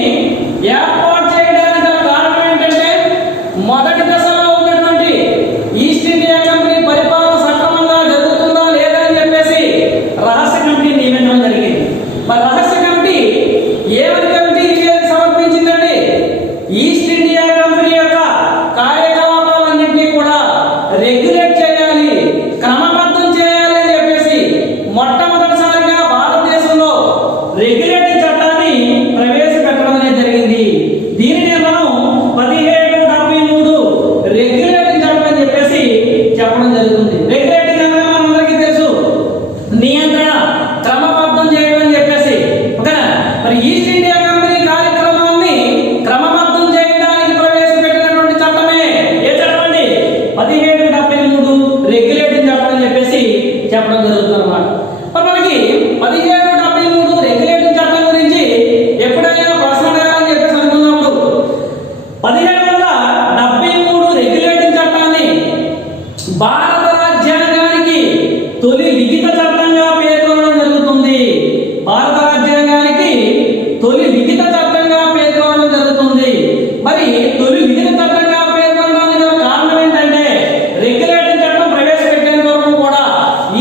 ఏర్పాటు చేయడానికి గల కారణం ఏంటంటే మొదటి దశలో ఉన్నటువంటి ఈస్ట్ ఇండియా కంపెనీ పరిపాలన సక్రమంగా జరుగుతుందా లేదా అని చెప్పేసి రహస్య కమిటీ నియమించడం జరిగింది. మరి రహస్య కమిటీ ఏమని కమిటీ నివేదిక సమర్పించిందండి? ఈస్ట్ ఇండియా కంపెనీ యొక్క కార్యకలాపాలన్నింటినీ కూడా రెగ్యులేట్ చేయాలి, క్రమబద్ధం చేయాలి అని చెప్పేసి మొట్టమొదటిసారిగా భారతదేశంలో రెగ్యులేటింగ్ చట్టాన్ని ప్రవేశపెట్టడం అనేది జరిగింది. దీనిని మనం 1773 రెగ్యులేటింగ్ చట్టం అని చెప్పేసి చెప్పడం జరుగుతుంది. రెగ్యులేటింగ్ అనగా మనందరికీ తెలుసు, నియంత్రణ, క్రమబద్ధం చేయడం అని చెప్పేసి. ఓకేనా? మరి ఈస్ట్ ఇండియా కంపెనీ కార్యక్రమాన్ని క్రమబద్ధం చేయడానికి ప్రవేశపెట్టినటువంటి చట్టమే ఏ చట్టం అండి? 1773 రెగ్యులేటింగ్ చట్టం అని చెప్పేసి చెప్పడం జరుగుతుంది అన్నమాట. మరి మనకి 1773 రెగ్యులేటింగ్ చట్టం గురించి ఎప్పుడైనా ప్రశ్న అడగాలని చెప్పేసి అనుకున్నప్పుడు 1773 రెగ్యులేటింగ్ చట్టాన్ని భారత రాజ్యాంగానికి తొలి లిఖిత చట్టంగా పేర్కొనడం జరుగుతుంది. భారత రాజ్యాంగానికి తొలి లిఖిత చట్టంగా పేర్కొనడం జరుగుతుంది. మరి తొలి లిఖిత చట్టంగా పేర్కొనడానికి గల కారణం ఏంటంటే రెగ్యులేటింగ్ చట్టం ప్రవేశపెట్టేంత వరకు కూడా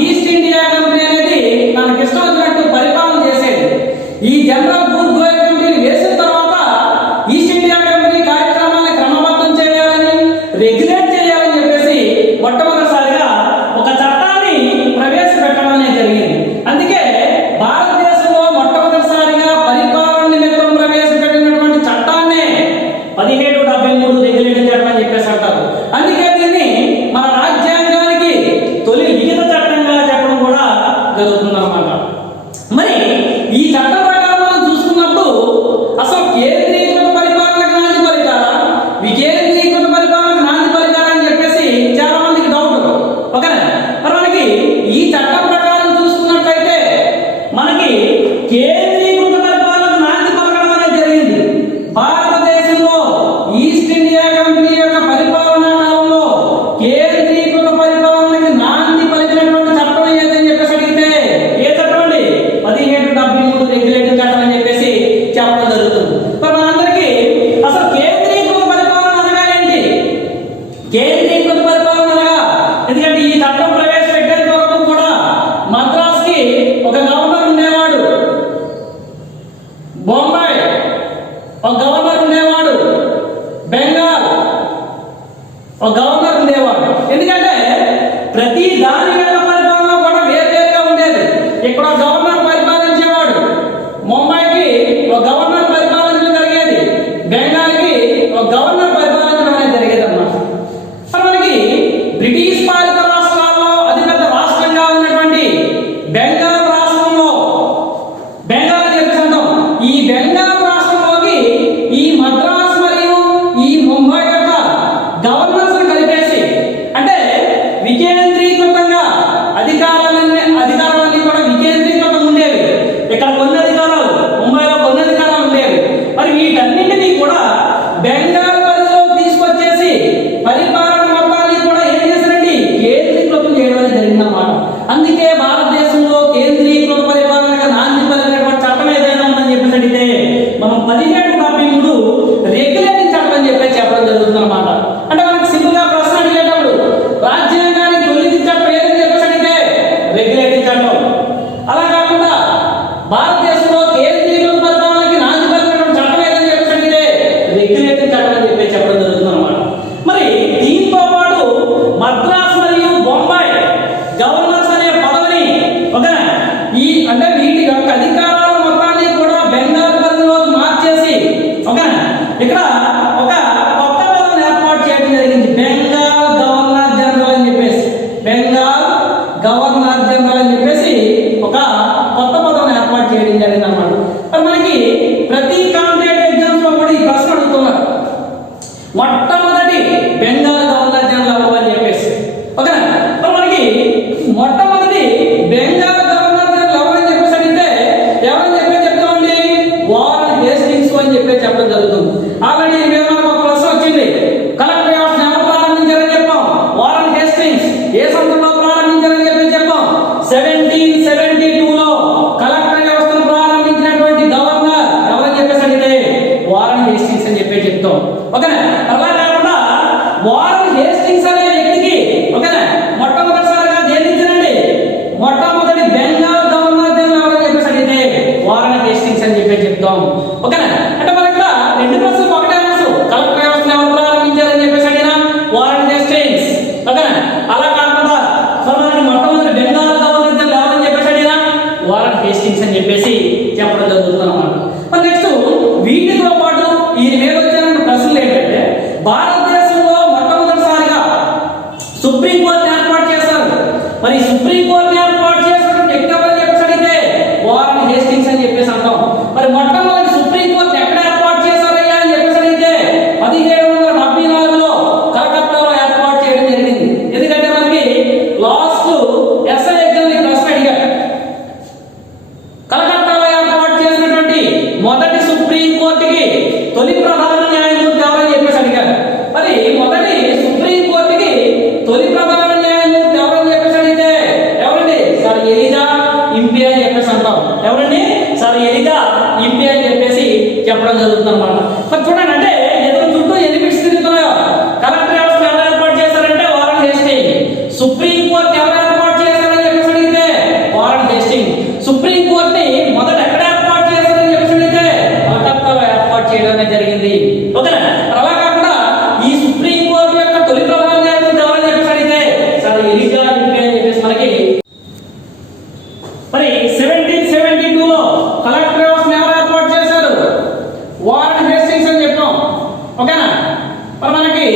ఈస్ట్ ఇండియా కంపెనీ అనేది తనకి ఇష్టం వచ్చినట్టు పరిపాలన చేసేది. ఈ జనరల్ బూర్గోయిల్ కమిటీని వేసిన తర్వాత ఈస్ట్ ఇండియా కంపెనీ కార్యక్రమాన్ని క్రమబద్ధం చేయాలని, రెగ్యులేట్ చేయాలని చెప్పేసి మొట్టమొదటిసారిగా ఒక చట్టాన్ని ప్రవేశపెట్టడం అనేది జరిగింది. అందుకే భారతదేశంలో మొట్టమొదటిసారిగా పరిపాలన నిమిత్తం ప్రవేశపెట్టినటువంటి చట్టాన్నే 1773 రెగ్యులేటింగ్ చట్టం అని చెప్పేసి అంటారు. అందుకే దీన్ని మన రాజ్యాంగానికి తొలి లిఖిత చట్టంగా చెప్పడం కూడా జరుగుతుందన్నమాట. మరి ఈ చట్టం ప్రకారం మనం చూసుకున్నప్పుడు అసలు కేంద్రీకృత పరిపాలనకు నాంది పలికారా, వికేంద్రీకృత పరిపాలనకు నాంది పలికారా అని చెప్పేసి చాలా మందికి డౌట్. ఓకేనా? మరి మనకి ఈ చట్టం ప్రకారం చూసుకున్నట్లయితే మనకి కేంద్రీకృత పరిపాలనకు నాంది పలకడం అనేది జరిగింది. భారతదేశంలో ఈస్ట్ ఇండియా కంపెనీ యొక్క పరిపాలనా కాలంలో కేంద్రీకృత పరిపాలనకి నాంది పలికినటువంటి చట్టం ఏదని చెప్పేసి అడిగితే ఏ చట్టం అండి? 1773 రెగ్యులేటింగ్ చట్టం అని చెప్పేసి చెప్పడం జరుగుతుంది. మరి మనందరికీ అసలు కేంద్రీకృత పరిపాలన అనగా ఏంటి? కేంద్రీకృత పరిపాలన అనగా, ఎందుకంటే ఈ చట్టం ప్రవేశపెట్టేంత వరకు కూడా మద్రాస్కి ఒక గవర్నర్ ఉండేవాడు, బొంబాయి ఒక గవర్నర్ ఉండేవాడు, బెంగాల్ ఒక గవర్నర్ ఉండేవాడు. ఎందుకంటే ప్రతి దాని మీద పరిపాలన కూడా వేరువేరుగా ఉండేది. ఇక్కడ ఒక గవర్నర్ పరిపాలించేవాడు, ముంబైకి ఒక గవర్నర్ పరిపాలించడం జరిగేది, బెంగాల్కి ఒక గవర్నర్ పరిపాలించడం అనేది జరిగేది అన్నమాట. మనకి బ్రిటిష్ పాలిత రాష్ట్రాల్లో అతిపెద్ద రాష్ట్రంగా ఉన్నటువంటి బెంగాల్ రాష్ట్రంలో, బెంగాల్ అని చెప్పేసి అంటాం, ఈ బెంగాల్ రాష్ట్రంలోకి ఈ మద్రాస్ మరియు ఈ ముంబై యొక్క గవర్నర్స్ కలిపేసి, అంటే వికేంద్రీకృతంగా అధికారాలన్నీ కూడా వికేంద్రీకృతం ఉండేవి. ఇక్కడ కొన్ని అధికారాలు, ముంబైలో కొన్ని అధికారాలు ఉండేవి. మరి వీటన్నింటినీ కూడా బెంగాల్ పరిధిలో తీసుకొచ్చేసి పరిపాలన మొత్తాన్ని కూడా ఏం చేశారండి? కేంద్రీకృతం చేయడం అనేది జరిగిందన్నమాట. అందుకే భారతదేశంలో కేంద్రీకృత పరిపాలనగా నాంది పలికినటువంటి చట్టం ఏదైనా ఉందని చెప్పేసి అడిగితే మనం 1773 రెగ్యులేటింగ్ చట్టం అని చెప్పేసి చెప్పడం జరుగుతుంది అన్నమాట. అంటే మనకి సింపుల్ గా ప్రశ్న అడిగేటప్పుడు రాజ్యాంగానికి తొలి చట్టం ఏదని చెప్పేసి అడిగితే రెగ్యులేటింగ్ చట్టం. అలా కాకుండా అంటే వీటి యొక్క అధికారాల మొత్తాన్ని కూడా బెంగాల్ పరిధిలోకి మార్చేసి ఓకేనా ఇక్కడ ఒక కొత్త పదం ఏర్పాటు చేయడం జరిగింది. బెంగాల్ గవర్నర్ జనరల్ అని చెప్పేసి, బెంగాల్ గవర్నర్ జనరల్ అని చెప్పేసి ఒక కొత్త పదం ఏర్పాటు చేయడం జరిగింది అన్నమాట. మరి మనకి ప్రతి కాంపిటేటివ్ ఎగ్జామ్స్ లో కూడా ఈ ప్రశ్న అడుగుతున్నారు, మొట్టమొదటి బెంగాల్ గవర్నర్ జనరల్ ఎవరు అని చెప్పేసి ఓకేనా. మరి మనకి మొట్టమొదటి బెంగాల్ గవర్నర్ జనరల్ ఎవరని చెప్పేసి అడిగితే ఎవరని చెప్పేసి చెప్తామండి, వారన్ హేస్టింగ్స్ అని చెప్పేసి చెప్పడం జరుగుతుంది. ఆల్రెడీ మీద మనకు ఒక ప్రశ్న వచ్చింది, కలెక్టర్ వ్యవస్థను ఎవరు ప్రారంభించారని చెప్పాం, వారన్ హేస్టింగ్స్. ఏ సంవత్సరంలో ప్రారంభించారని చెప్పేసి చెప్పాం, 1772 లో కలెక్టర్ వ్యవస్థను ప్రారంభించినటువంటి గవర్నర్ ఎవరని చెప్పేసి అడిగితే వారన్ హేస్టింగ్స్ అని చెప్పేసి చెప్తాం ఓకేనా. అలా కాకుండా వారన్ హేస్టింగ్స్ అనే వ్యక్తికి ఓకేనా మొట్టమొదటిసారిగా దేనించారండి, మొట్టమొదటి బెంగాల్ గవర్నర్ జనరల్ ఎవరని చెప్పేసి అడిగితే వారన్ హేస్టింగ్స్ అని చెప్పేసి చెప్తాం ఓకేనా. అంటే మనకి ఇక్కడ రెండు ప్రశ్నలు ఒకటే ఆన్సర్, కలెక్టర్ వ్యవస్థను ఎవరు ప్రారంభించారని చెప్పేసి అడిగినా వారన్ హేస్టింగ్స్ ఓకేనా. అలా కాకుండా మనకి మొట్టమొదటి బెంగాల్ గవర్నర్ జనరల్ ఎవరని చెప్పేసి అడిగినా వారన్ హేస్టింగ్స్ అని చెప్పేసి చెప్పడం జరుగుతుంది అన్నమాట. మరి నెక్స్ట్ వీటితో పాటు ఈ మీద వచ్చిన ప్రశ్నలు ఏంటంటే, భారతదేశంలో మొట్టమొదటిసారిగా సుప్రీంకోర్టు ఏర్పాటు చేశారు. మరి సుప్రీంకోర్టు ఏర్పాటు చేసిన వ్యక్తి ఎవరని చెప్పేసి అడిగితే వారన్ హేస్టింగ్స్ అని చెప్పేసి అంటాం. మరి మొట్టమొదటి సుప్రీంకోర్టు ఎక్కడ ఏర్పాటు చేశారయ్యా అని చెప్పేసి అడిగితే 1774లో కలకత్తాలో ఏర్పాటు చేయడం జరిగింది. ఎందుకంటే మనకి లాస్ట్ ఎస్ఐ ఎగ్జామ్ ఈ ప్రశ్న అడిగారు, కలకత్తాలో ఏర్పాటు చేసినటువంటి మొదటి సుప్రీంకోర్టుకి తొలి ప్రధాన న్యాయమూర్తి ఎవరని చెప్పేసి అడిగారు. మరి మొదటి సుప్రీంకోర్టుకి తొలి ప్రధాన న్యాయమూర్తి ఎవరని చెప్పేసి అడిగితే ఎవరండి, సార్ ఎలిజా ఇంపి అని చెప్పేసి అంటాం. ఎవరండి, సార్ ఎలిజా ఇంపి అని చెప్పేసి చెప్పడం జరుగుతుంది అనమాట. మరి చూడండి, అంటే ఎదురు చుట్టూ ఎన్ని బిట్స్ తిరుగుతున్నాయో. కలెక్టర్ వ్యవస్థ ఎవరు ఏర్పాటు చేశారంటే వారన్ హేస్టింగ్. సుప్రీంకోర్టు ఎవరు ఏర్పాటు చేశారని చెప్పేసి అడిగితే వారన్ హేస్టింగ్. సుప్రీంకోర్టుని మొదట ఎక్కడ ఏర్పాటు చేశారని చెప్పేసి అడిగితే కలకత్తాలో ఏర్పాటు చేయడం జరిగింది ఓకేనా. అలా కాకుండా ఈ సుప్రీంకోర్టు యొక్క తొలి ప్రధాన న్యాయమూర్తి ఎవరని చెప్పేసి అడిగితే సార్ ఎలిజా ఇంపి అని చెప్పేసి మనకి. మరి 1772లో కలెక్టర్ వ్యవస్థను ఎవరు ఏర్పాటు చేశారు, వారన్ హేస్టింగ్స్ అని చెప్పాం ఓకేనా. మరి మనకి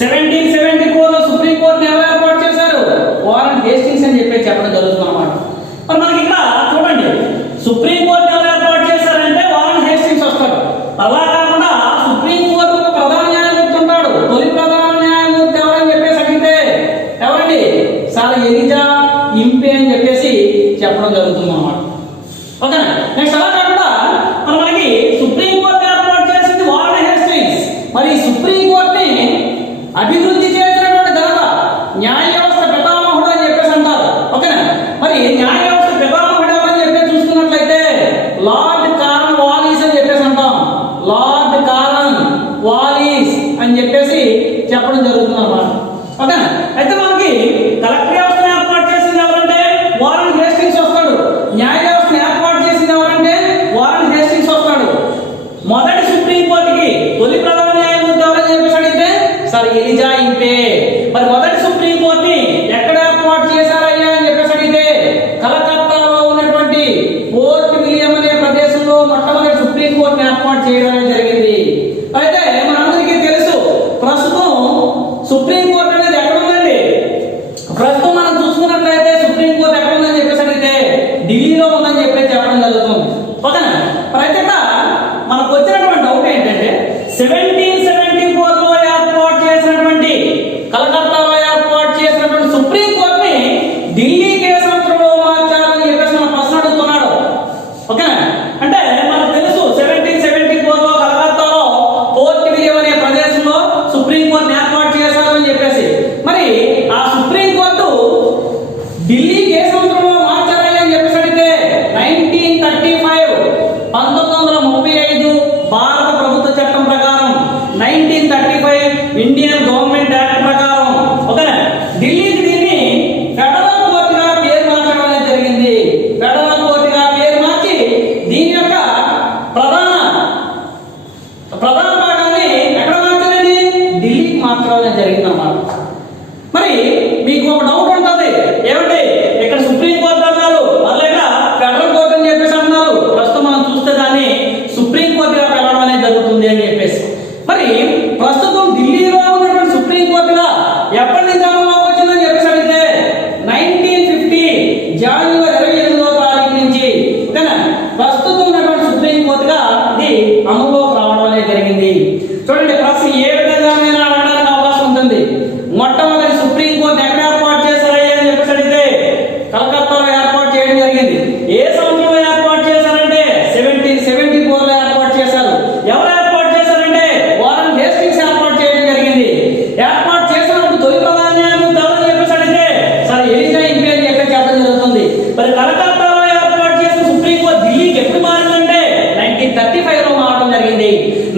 1774లో సుప్రీంకోర్టుని ఎవరు ఏర్పాటు చేశారు, వారన్ హేస్టింగ్స్ అని చెప్పేసి చెప్పడం జరుగుతుంది అన్నమాట. మరి మనకి ఇక్కడ చూడండి, సుప్రీంకోర్టు ఎవరు ఏర్పాటు చేశారంటే వారన్ హేస్టింగ్స్ వస్తాడు. అలా కాకుండా సుప్రీంకోర్టు ప్రధాన న్యాయమూర్తి ఉంటాడు, తొలి ప్రధాన న్యాయమూర్తి ఎవరని చెప్పేసి అడిగితే ఎవరండి, సార్ ఎలిజా ఇంపి అని చెప్పేసి చెప్పడం జరుగుతుంది అన్నమాట ఓకేనా. నెక్స్ట్ అలా కాకుండా మనకి సుప్రీంకోర్టు ఏర్పాటు చేసింది వారన్ హేస్టింగ్స్. మరి సుప్రీంకోర్టుని అభివృద్ధి చేసినటువంటి ఘనత న్యాయ వ్యవస్థ పితామహుడు అని చెప్పేసి అంటారు ఓకేనా. మరి న్యాయ వ్యవస్థ పితామహుడు అని చెప్పేసి చూసుకున్నట్లయితే లార్డ్ కారన్ వాలిస్ అని చెప్పేసి అంటాం. లార్డ్ కారన్ వాలిస్ అని చెప్పేసి చెప్పడం జరుగుతుంది అన్నమాట ఓకేనా. అయితే మనకి కలెక్టర్ వ్యవస్థను ఏర్పాటు చేసింది ఎవరంటే వారన్ హేస్టింగ్స్ వస్తాడు. న్యాయ వ్యవస్థను ఏర్పాటు చేసింది ఎవరంటే వారన్ హేస్టింగ్స్ వస్తాడు. మొదటి సుప్రీంకోర్టుకి తొలి ప్రధాన న్యాయమూర్తి ఎవరని చెప్పేసి అడిగితే సార్ ఎలిజా ఇంపే. మరి మొదటి సుప్రీంకోర్టుని ఎక్కడ ఏర్పాటు చేశారయ్యా అని చెప్పేసి అడిగితే కలకత్తాలో ఉన్నటువంటి ఫోర్ట్ విలియం అనే ప్రదేశంలో మొట్టమొదటి సుప్రీంకోర్టుని ఏర్పాటు చేయడం జరిగింది. అయితే మనందరికీ తెలుసు, ప్రస్తుతం సుప్రీంకోర్టు అనేది ఎక్కడ ఉందండి, ప్రస్తుతం మనం చూసుకున్నట్లయితే సుప్రీంకోర్టు ఎక్కడ ఉందని చెప్పేసి అడిగితే ఢిల్లీలో ఉందని చెప్పేసి చెప్పడం జరుగుతుంది ఓకేనా. మరి అయితే మనకు వచ్చినటువంటి డౌట్ ఏంటంటే 1774లో ఏర్పాటు చేసినటువంటి కలకత్తా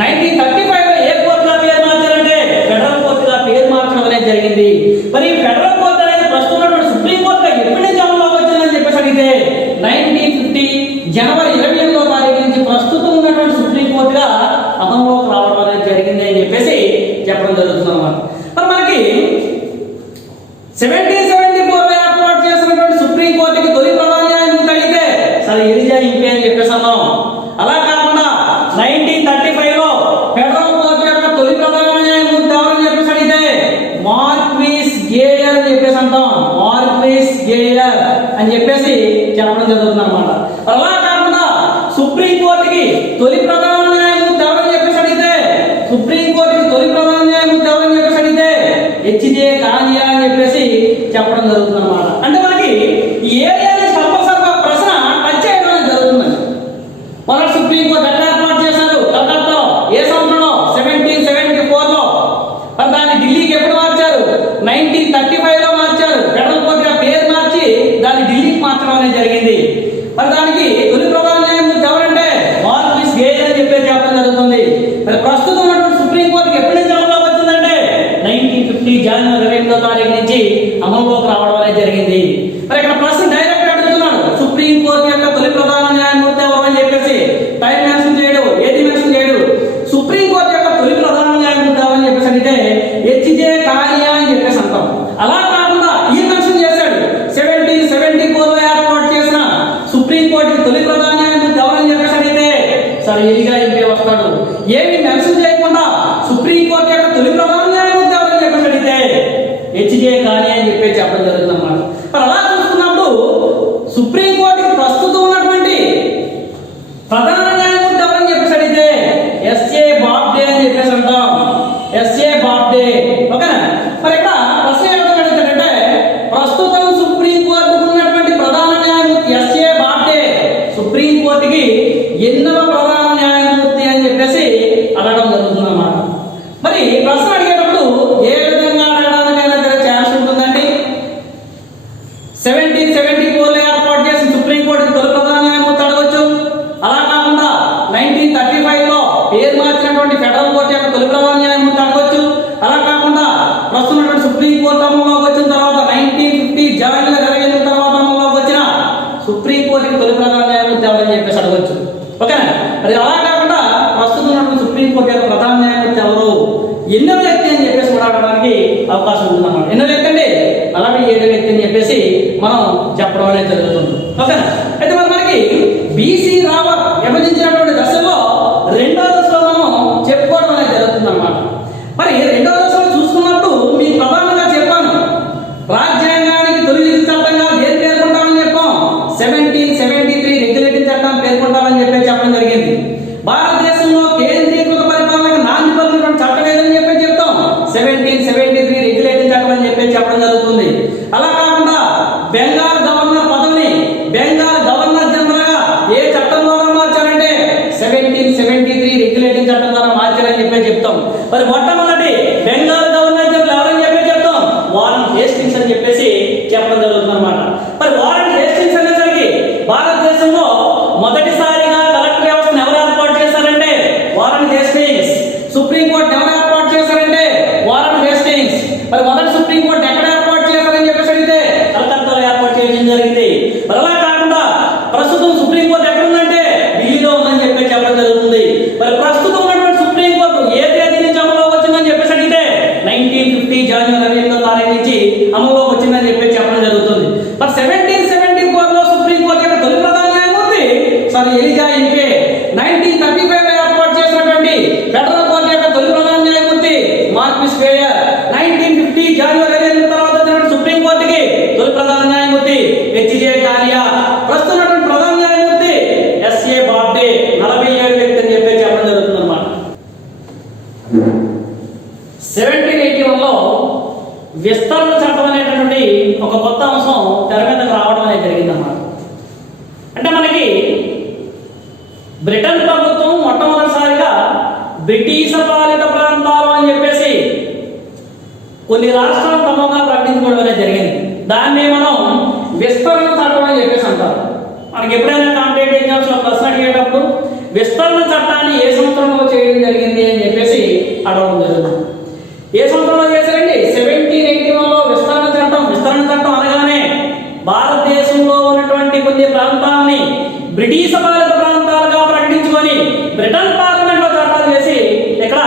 1935లో ఏ కోర్టుగా పేరు మార్చారంటే ఫెడరల్ కోర్టుగా పేరు మార్చడం అనేది జరిగింది. మరి ఈ ఫెడరల్ కోర్టు అనేది ప్రస్తుతం ఉన్నటువంటి సుప్రీం కోర్టుగా ఎప్పటి నుంచి అమలులోకి వచ్చిందని చెప్పేసి అడిగితే 1950 జనవరి 28వ తారీఖు నుంచి ప్రస్తుతం ఉన్నటువంటి సుప్రీం కోర్టుగా అమలులోకి రావడం అనేది జరిగింది అని చెప్పేసి చెప్పడం జరుగుతుంది అన్నమాట. మరి మనకి 1774లో ఏర్పాటు చేసినటువంటి సుప్రీం కోర్టుకి తొలి ప్రధాన న్యాయమూర్తి అడిగితే సరే ఎలిజా ఇంపే అని చెప్పేసి అన్నాం. అలా కాకుండా 1935లో ఫెడరల్ కోర్టు యొక్క తొలి ప్రధాన న్యాయమూర్తి ఎవరని చెప్పేసి అడిగితే మార్క్విస్ గేయర్ అని చెప్పేసి అంటాం. మార్క్విస్ గేయర్ అని చెప్పేసి చెప్పడం జరుగుతుంది అన్నమాట. అలా కాకుండా సుప్రీం కోర్టుకి తొలి ప్రధాన న్యాయమూర్తి ఎవరని చెప్పేసి అడిగితే సుప్రీం కోర్టుకి తొలి ప్రధాన న్యాయమూర్తి ఎవరని చెప్పేసి అడిగితే హెచ్జే కానియా అని చెప్పేసి చెప్పడం జరుగుతుంది అన్నమాట. అంటే మనకి ఈ ఏరియా నుంచి కంపల్సరీ ఒక ప్రశ్న టచ్ చేయడం జరుగుతుందండి. మొదటి సుప్రీం కోర్టు ఎట్లా ఏర్పాటు చేశారు? కలకత్తాలో. ఏ సంవత్సరంలో? 1774లో. మరి దాన్ని ఢిల్లీకి ఎప్పుడు మార్చారు? 1935లో మార్చారు. ఫెడరల్ కోర్టుగా పేరు మార్చి దాన్ని ఢిల్లీకి మార్చడం అనేది జరిగింది. మరి దానికి తొలి ప్రధాన న్యాయమూర్తి ఎవరంటే మార్క్విస్ గేయర్ అని చెప్పేసి చెప్పడం జరుగుతుంది. మరి ప్రస్తుతం ఉన్నటువంటి సుప్రీం కోర్టుకి ఎప్పటి నుంచి అమలులోకి వచ్చిందంటే 1950 జనవరి 28వ తారీఖు నుంచి అమలులోకి రావడం అనేది జరిగింది. మరి ఇక్కడ ప్రశ్న డైరెక్ట్ అడుగుతున్నాడు, సుప్రీం కోర్టు యొక్క తొలి ప్రధాన న్యాయమూర్తి ఎవరు అని చెప్పేసి టైం మెన్షన్ చేయడు, ఏది మెన్షన్ చేయడు. సుప్రీం కోర్టు యొక్క తొలి ప్రధాన న్యాయమూర్తి ఎవరు అని చెప్పేసి అంటే హెచ్జే కానియా అని చెప్పేసి అంటాం. అలా కాకుండా ఈ మెన్షన్ చేశాడు 1774లో ఏర్పాటు చేసిన సుప్రీం కోర్టుకి తొలి ప్రధాన న్యాయమూర్తి ఎవరని చెప్పేసి అడిగితే సరే ఎలిజా ఇంపే వస్తాడు. ఏమి మెన్షన్ చేయకుండా సుప్రీం కోర్టు యొక్క తొలి ప్రధాన న్యాయమూర్తి ఎవరని చెప్పేసి అడిగితే హెచ్జే కానియా అని చెప్పేసి చెప్పడం జరుగుతుంది అన్నమాట. మరి అలా చూసుకున్నప్పుడు సుప్రీం కోర్టుకి ప్రస్తుతం ఉన్నటువంటి ప్రధాన న్యాయమూర్తి ఎవరని చెప్పేసి అడిగితే ఎస్ఏ బాబ్డే అని చెప్పేసి అంటాం. ఎస్ఏ బాబ్డే. ఓకేనా? మరి ఇక్కడ ప్రశ్న ఏమిటో అడుగుతాడంటే ప్రస్తుతం సుప్రీం కోర్టుకు ఉన్నటువంటి ప్రధాన న్యాయమూర్తి ఎస్ఏ బాబ్డే సుప్రీం కోర్టుకి ఎన్నవ ప్రధాన న్యాయమూర్తి అని చెప్పేసి అడగడం జరుగుతుంది అన్నమాట. మరి ప్రశ్న అడిగేటప్పుడు ఏ విధంగా అడగడానికైనా సరే ఛాన్స్ ఉంటుందండి. 1774లో ఏర్పాటు చేసిన సుప్రీం కోర్టుకి తొలి ప్రధాన న్యాయమూర్తి అడగొచ్చు. అలా కాకుండా 1935లో పేరు మార్చినటువంటి ఫెడరల్ కోర్టు యొక్క తొలి ప్రధాన న్యాయమూర్తి అడగొచ్చు. అలా కాకుండా ప్రస్తుతం సుప్రీం కోర్టు అమలులోకి వచ్చిన తర్వాత 1950 జనవరి 28 తర్వాత అమలులోకి వచ్చిన సుప్రీం కోర్టుకి తొలి ప్రధాన న్యాయమూర్తి ఎవరని చెప్పేసి అడగొచ్చు. ఓకేనా? మరి అలా కాకుండా ప్రస్తుతం ఉన్నటువంటి సుప్రీం కోర్టు యొక్క ప్రధాన న్యాయమూర్తి ఎవరు, ఎన్నో వ్యక్తి అని చెప్పేసి కూడా అడగడానికి అవకాశం ఉంటుంది అన్నమాట. ఎన్నో వ్యక్తి అండి 47 వ్యక్తి అని చెప్పేసి మనం చెప్పడం అనేది జరుగుతుంది. ఓకేనా? అయితే మరి మనకి బీసీ రావత్ విభజించినటువంటి దశలో రెండో దశలో మనం చెప్పుకోవడం అనేది జరుగుతుంది అన్నమాట. మరి రెండో దశలో చూసుకున్నప్పుడు మీకు ప్రధానంగా చెప్పాను రాజ్యాంగానికి తొలి చట్టంగా దేని పేర్కొంటామని చెప్పాం 1773 రెగ్యులేటింగ్ చట్టం పేర్కొంటామని చెప్పి చెప్పడం జరిగింది. భారతదేశంలో కేంద్రీకృత పరిపాలనకు నాంది పలికినటువంటి చట్టం ఏదని చెప్పి చెప్తాం 1773 రెగ్యులేటింగ్ చట్టం అని చెప్పి చెప్పడం జరుగుతుంది. అలా కాకుండా బెంగాల్ గవర్నర్ పదవిని బెంగాల్ గవర్నర్ జనరల్ గా ఏ చట్టం ద్వారా మార్చారంటే 1773 రెగ్యులేటింగ్ చట్టం ద్వారా మార్చారని చెప్పి చెప్తాం. మరి మొట్టమొదటి బెంగాల్ గవర్నర్ జనరల్ ఎవరని చెప్పి చెప్తాం వారన్ హేస్టింగ్స్ అని చెప్పేసి చెప్పడం జరుగుతుంది అన్నమాట. మరి వారన్ హేస్టింగ్స్ అనేసరికి భారతదేశంలో మొదటిసారిగా కలెక్టర్ వ్యవస్థను ఎవరు ఏర్పాటు చేశారంటే వారన్ హేస్టింగ్స్. సుప్రీం కోర్టు ఎవరు ఏర్పాటు చేశారంటే వారన్ హేస్టింగ్స్. మరి మొదటి సుప్రీం కోర్టు ఎక్కడ ఏర్పాటు చేశారని చెప్పేసి అడిగితే కలకత్తాలో ఏర్పాటు చేయడం జరిగింది. మరి అలా కాకుండా ప్రస్తుతం సుప్రీం కోర్టు ఎక్కడ ఉందంటే ఢిల్లీలో ఉందని చెప్పి చెప్పడం జరుగుతుంది. మరి ప్రస్తుతం ఉన్నటువంటి సుప్రీం కోర్టు ఏ తేదీ నుంచి అమలులోకి వచ్చిందని చెప్పేసి అడిగితే 1950 జనవరి 28వ తారీఖు నుంచి అమలులోకి వచ్చిందని చెప్పి చెప్పడం జరుగుతుంది. మరి 1774లో సుప్రీం కోర్టు యొక్క తొలి ప్రధాన న్యాయమూర్తి సర్ ఎలిజా ఇంపే. 1935లో ఏర్పాటు చేసినటువంటి ఫెడరల్ కోర్టు యొక్క తొలి ప్రధాన న్యాయమూర్తి మార్క్విస్ గేయర్. 1950 జనవరి 28 తర్వాత వచ్చినటువంటి సుప్రీం కోర్టుకి తొలి ప్రధాన న్యాయమూర్తి హెచ్జే కానియా. ప్రస్తుతం ప్రధాన న్యాయమూర్తి ఎస్ఏ బాబ్డే. 47 వ్యక్తి అని చెప్పి చెప్పడం జరుగుతుంది అన్నమాట. 1781లో విస్తరణ చట్టం అనేటటువంటి ఒక కొత్త అంశం తెర మీదకు రావడం అనేది జరిగింది అన్నమాట. అంటే మనకి బ్రిటన్ ప్రభుత్వం మొట్టమొదటిసారిగా బ్రిటిష్ పాలిత ప్రాంతాలు అని చెప్పేసి కొన్ని రాష్ట్రాలు క్రమంగా ప్రకటించుకోవడం అనేది జరిగింది. దాన్ని మనం విస్తరణ చట్టం అని చెప్పేసి అంటారు. మనకి ఎప్పుడైనా కాంపిటేటివ్ ఎగ్జామ్స్ లో ప్రశ్న అడిగేటప్పుడు విస్తరణ చట్టాన్ని ఏ సంవత్సరంలో చేయడం జరిగింది అని చెప్పేసి అడగడం జరుగుతుంది. ఏ సంవత్సరంలో చేశారండి? 1781లో విస్తరణ చట్టం. విస్తరణ చట్టం అనగానే భారతదేశంలో ఉన్నటువంటి కొన్ని ప్రాంతాలని బ్రిటిష్ పాలిత ప్రాంతాలుగా ప్రకటించుకొని బ్రిటన్ పార్లమెంట్లో చట్టాలు చేసి ఇక్కడ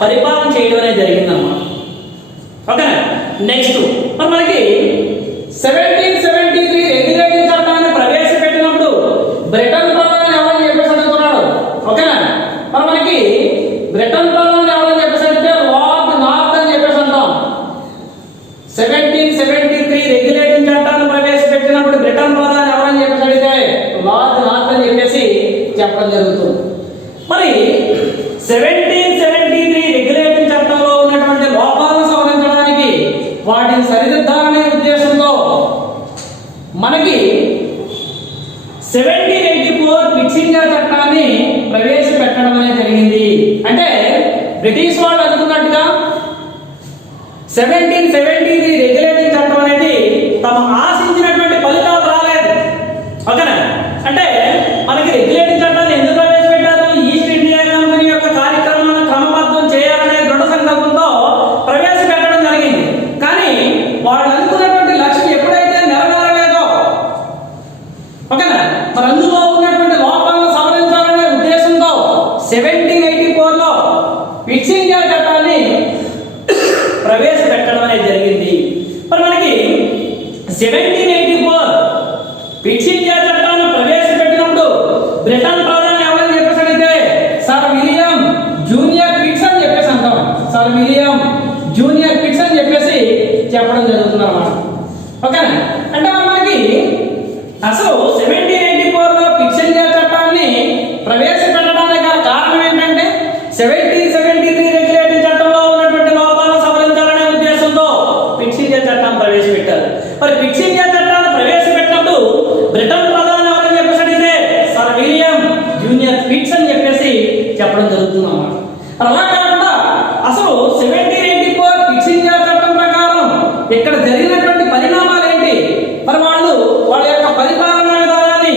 పరిపాలన చేయడం అనేది జరిగిందన్నమాట. ఓకేనా? నెక్స్ట్ మరి మనకి 1773 రెగ్యులేటింగ్ చట్టాన్ని ప్రవేశపెట్టినప్పుడు బ్రిటన్ ప్రధాని ఎవరని చెప్పేసి అడుగుతున్నాడు. ఓకేనా? మరి మనకి బ్రిటన్ ప్రధాని ఎవరని చెప్పేసి అంటే లార్డ్ నార్త్ అని చెప్పేసి అంటాం. 1773 రెగ్యులేటింగ్ చట్టాన్ని ప్రవేశపెట్టినప్పుడు బ్రిటన్ ప్రధాని ఎవరని చెప్పేసి అడిగితే లార్డ్ నార్త్ అని చెప్పేసి చెప్పడం జరుగుతుంది. మరి 1773 రెగ్యులేటింగ్ చట్టంలో ఉన్నటువంటి లోపాలను సవరించడానికి వాటిని సరిదిద్దాలనే ఉద్దేశంతో మనకి 1784 క్విట్ ఇండియా చట్టాన్ని ప్రవేశపెట్టడం అనేది జరిగింది. అంటే బ్రిటిష్ వాళ్ళు అనుకున్నట్టుగా 1773 రెగ్యులేటింగ్ చట్టం అనేది తమ ఆశించినటువంటి ఫలితాలు రాలేదు. ఓకేనా? అంటే మనకి రెగ్యులేటింగ్ చట్టాన్ని ఎందుకు ప్రవేశపెట్టారు? ఈస్ట్ ఇండియా కంపెనీ యొక్క కార్యక్రమాలను క్రమబద్ధం చేయాలనే దృఢ సంకల్పంతో ప్రవేశపెట్టడం జరిగింది. కానీ వాళ్ళు అనుకున్నటువంటి లక్ష్యం ఎప్పుడైతే నెరవేరలేదో, ఓకేనా, మరి అందులో ఉన్నటువంటి లోపాలను సవరించాలనే ఉద్దేశంతో 1784లో క్విట్ ఇండియా చట్టాన్ని ప్రవేశపెట్టడం అనేది జరిగింది. మరి మనకి 1784 క్విట్ ఇండియా చట్టాన్ని ప్రవేశపెట్టినప్పుడు బ్రిటన్ ప్రధాని ఎవరని చెప్పేసి అడిగితే సర్ విలియం జూనియర్ పిట్స్ అని చెప్పేసి అంటాం. సర్ విలియం జూనియర్ పిట్స్ అని చెప్పేసి చెప్పడం జరుగుతుంది అన్నమాట. ఓకేనా? అంటే మనకి అసలు 1784లో క్విట్ ఇండియా చట్టాన్ని ప్రవేశపెట్టడానికి గల కారణం ఏంటంటే 1773 రెగ్యులేటింగ్ చట్టంలో ఉన్నటువంటి లోపాలను సవరించాలనే ఉద్దేశంతో క్విట్ ఇండియా చట్టాన్ని ప్రవేశపెట్టారు. మరి క్విట్ ఇండియా చట్టాన్ని ప్రవేశపెట్టినప్పుడు బ్రిటన్ ప్రధాని ఎవరని చెప్పేసి అడిగితే సర్ విలియం జూనియర్ పిట్స్ అని చెప్పేసి చెప్పడం జరుగుతుంది అన్నమాట. అలా కాకుండా అసలు 1784 క్విట్ ఇండియా చట్టం ప్రకారం ఇక్కడ జరిగినటువంటి పరిణామాలు ఏంటి? మరి వాళ్ళ యొక్క పరిపాలనా విధానాన్ని,